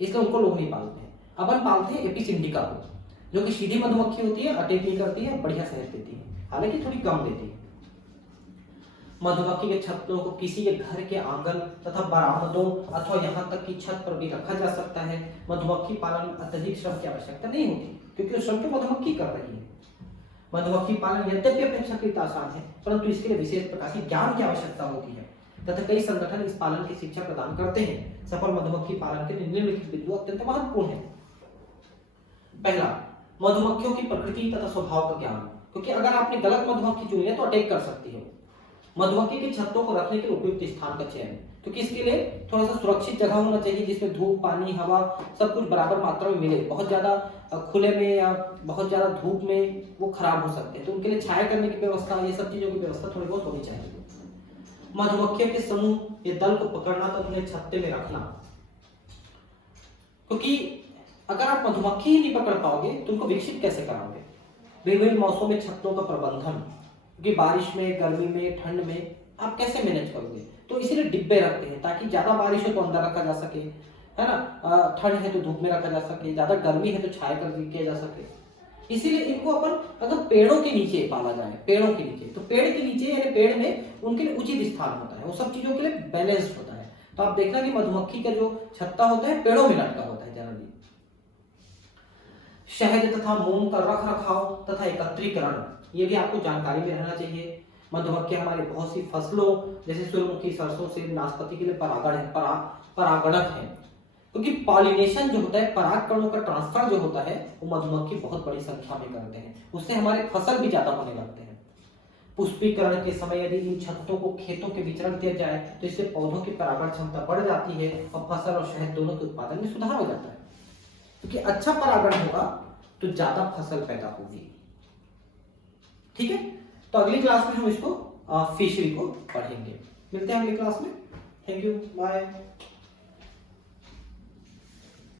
इसलिए उनको लोग नहीं पालते हैं। अपन पालते हैं एपिस इंडिका को, जो कि सीधी मधुमक्खी होती है, अटैक नहीं करती है, बढ़िया शहद देती है, हालांकि थोड़ी कम देती है। मधुमक्खी के छत्तों को किसी के घर के आंगन तथा बरामदों अथवा यहाँ तक कि छत पर भी रखा जा सकता है। मधुमक्खी पालन में अत्यधिक श्रम की आवश्यकता नहीं होती, क्योंकि उस श्रम को मधुमक्खी कर रही है। मधुमक्खी पालन यद्यपि अपेक्षाकृत आसान है, परंतु इसके लिए विशेष प्रकार के ज्ञान की आवश्यकता होती है तथा कई संगठन इस पालन की शिक्षा प्रदान करते हैं। सफल मधुमक्खी पालन के निम्नलिखित बिंदु अत्यंत महत्वपूर्ण है। पहला, मधुमक्खियों की प्रकृति तथा स्वभाव का ज्ञान, क्योंकि अगर आपने गलत मधुमक्खी चुनी है तो अटैक कर सकती है। मधुमक्खी के छत्तों को रखने के लिए उपयुक्त स्थान का चयन, क्योंकि इसके लिए थोड़ा सा सुरक्षित जगह होना चाहिए जिसमें धूप, पानी, हवा सब कुछ बराबर मात्रा में मिले। बहुत ज्यादा खुले में या बहुत ज्यादा धूप में वो खराब हो सकते हैं, तो उनके लिए छाया करने की व्यवस्था, ये सब चीजों की व्यवस्था थोड़ी बहुत होनी चाहिए। मधुमक्खियों के समूह या दल को पकड़ना तो अपने छत्ते में रखना, क्योंकि अगर आप मधुमक्खी ही नहीं पकड़ पाओगे तो उनको विकसित कैसे कराओगे। विभिन्न मौसमों में छत्तों का प्रबंधन, क्योंकि बारिश में, गर्मी में, ठंड में आप कैसे मैनेज करोगे, तो इसीलिए डिब्बे रखते हैं ताकि ज्यादा बारिश हो तो अंदर रखा जा सके, है ना, ठंड है तो धूप में रखा जा सके, ज्यादा गर्मी है तो छाया कर किया जा सके। इसीलिए इनको अपन अगर पेड़ों के नीचे पाला जाए, पेड़ों के नीचे, तो पेड़ के नीचे यानी पेड़ में उनके लिए उचित स्थान होता है, वो सब चीजों के लिए बैलेंस्ड होता है। तो आप देखना कि मधुमक्खी का जो छत्ता होता है पेड़ों में लटका होता है जनरली। शहद तथा मोम का रख रखाव तथा एकत्रीकरण, ये भी आपको जानकारी में रहना चाहिए। मधुमक्खी हमारे बहुत सी फसलों जैसे सूर्यमुखी, सरसों से नाशपाती के लिए परागणक है, क्योंकि पॉलिनेशन जो होता है, परागकणों का ट्रांसफर जो होता है, वो मधुमक्खी बहुत बड़ी संख्या में करते हैं, उससे हमारे फसल भी ज्यादा होने लगते हैं। पुष्पीकरण के समय यदि इन छत्तों को खेतों के बीच रख दिया जाए तो इससे पौधों की परागण क्षमता बढ़ जाती है और फसल और शहद दोनों के उत्पादन में सुधार हो जाता है, क्योंकि अच्छा परागण होगा तो ज्यादा फसल पैदा होगी। ठीक है, तो अगली क्लास में हम इसको फिशरी को पढ़ेंगे। मिलते हैं अगली क्लास में। Thank you, bye.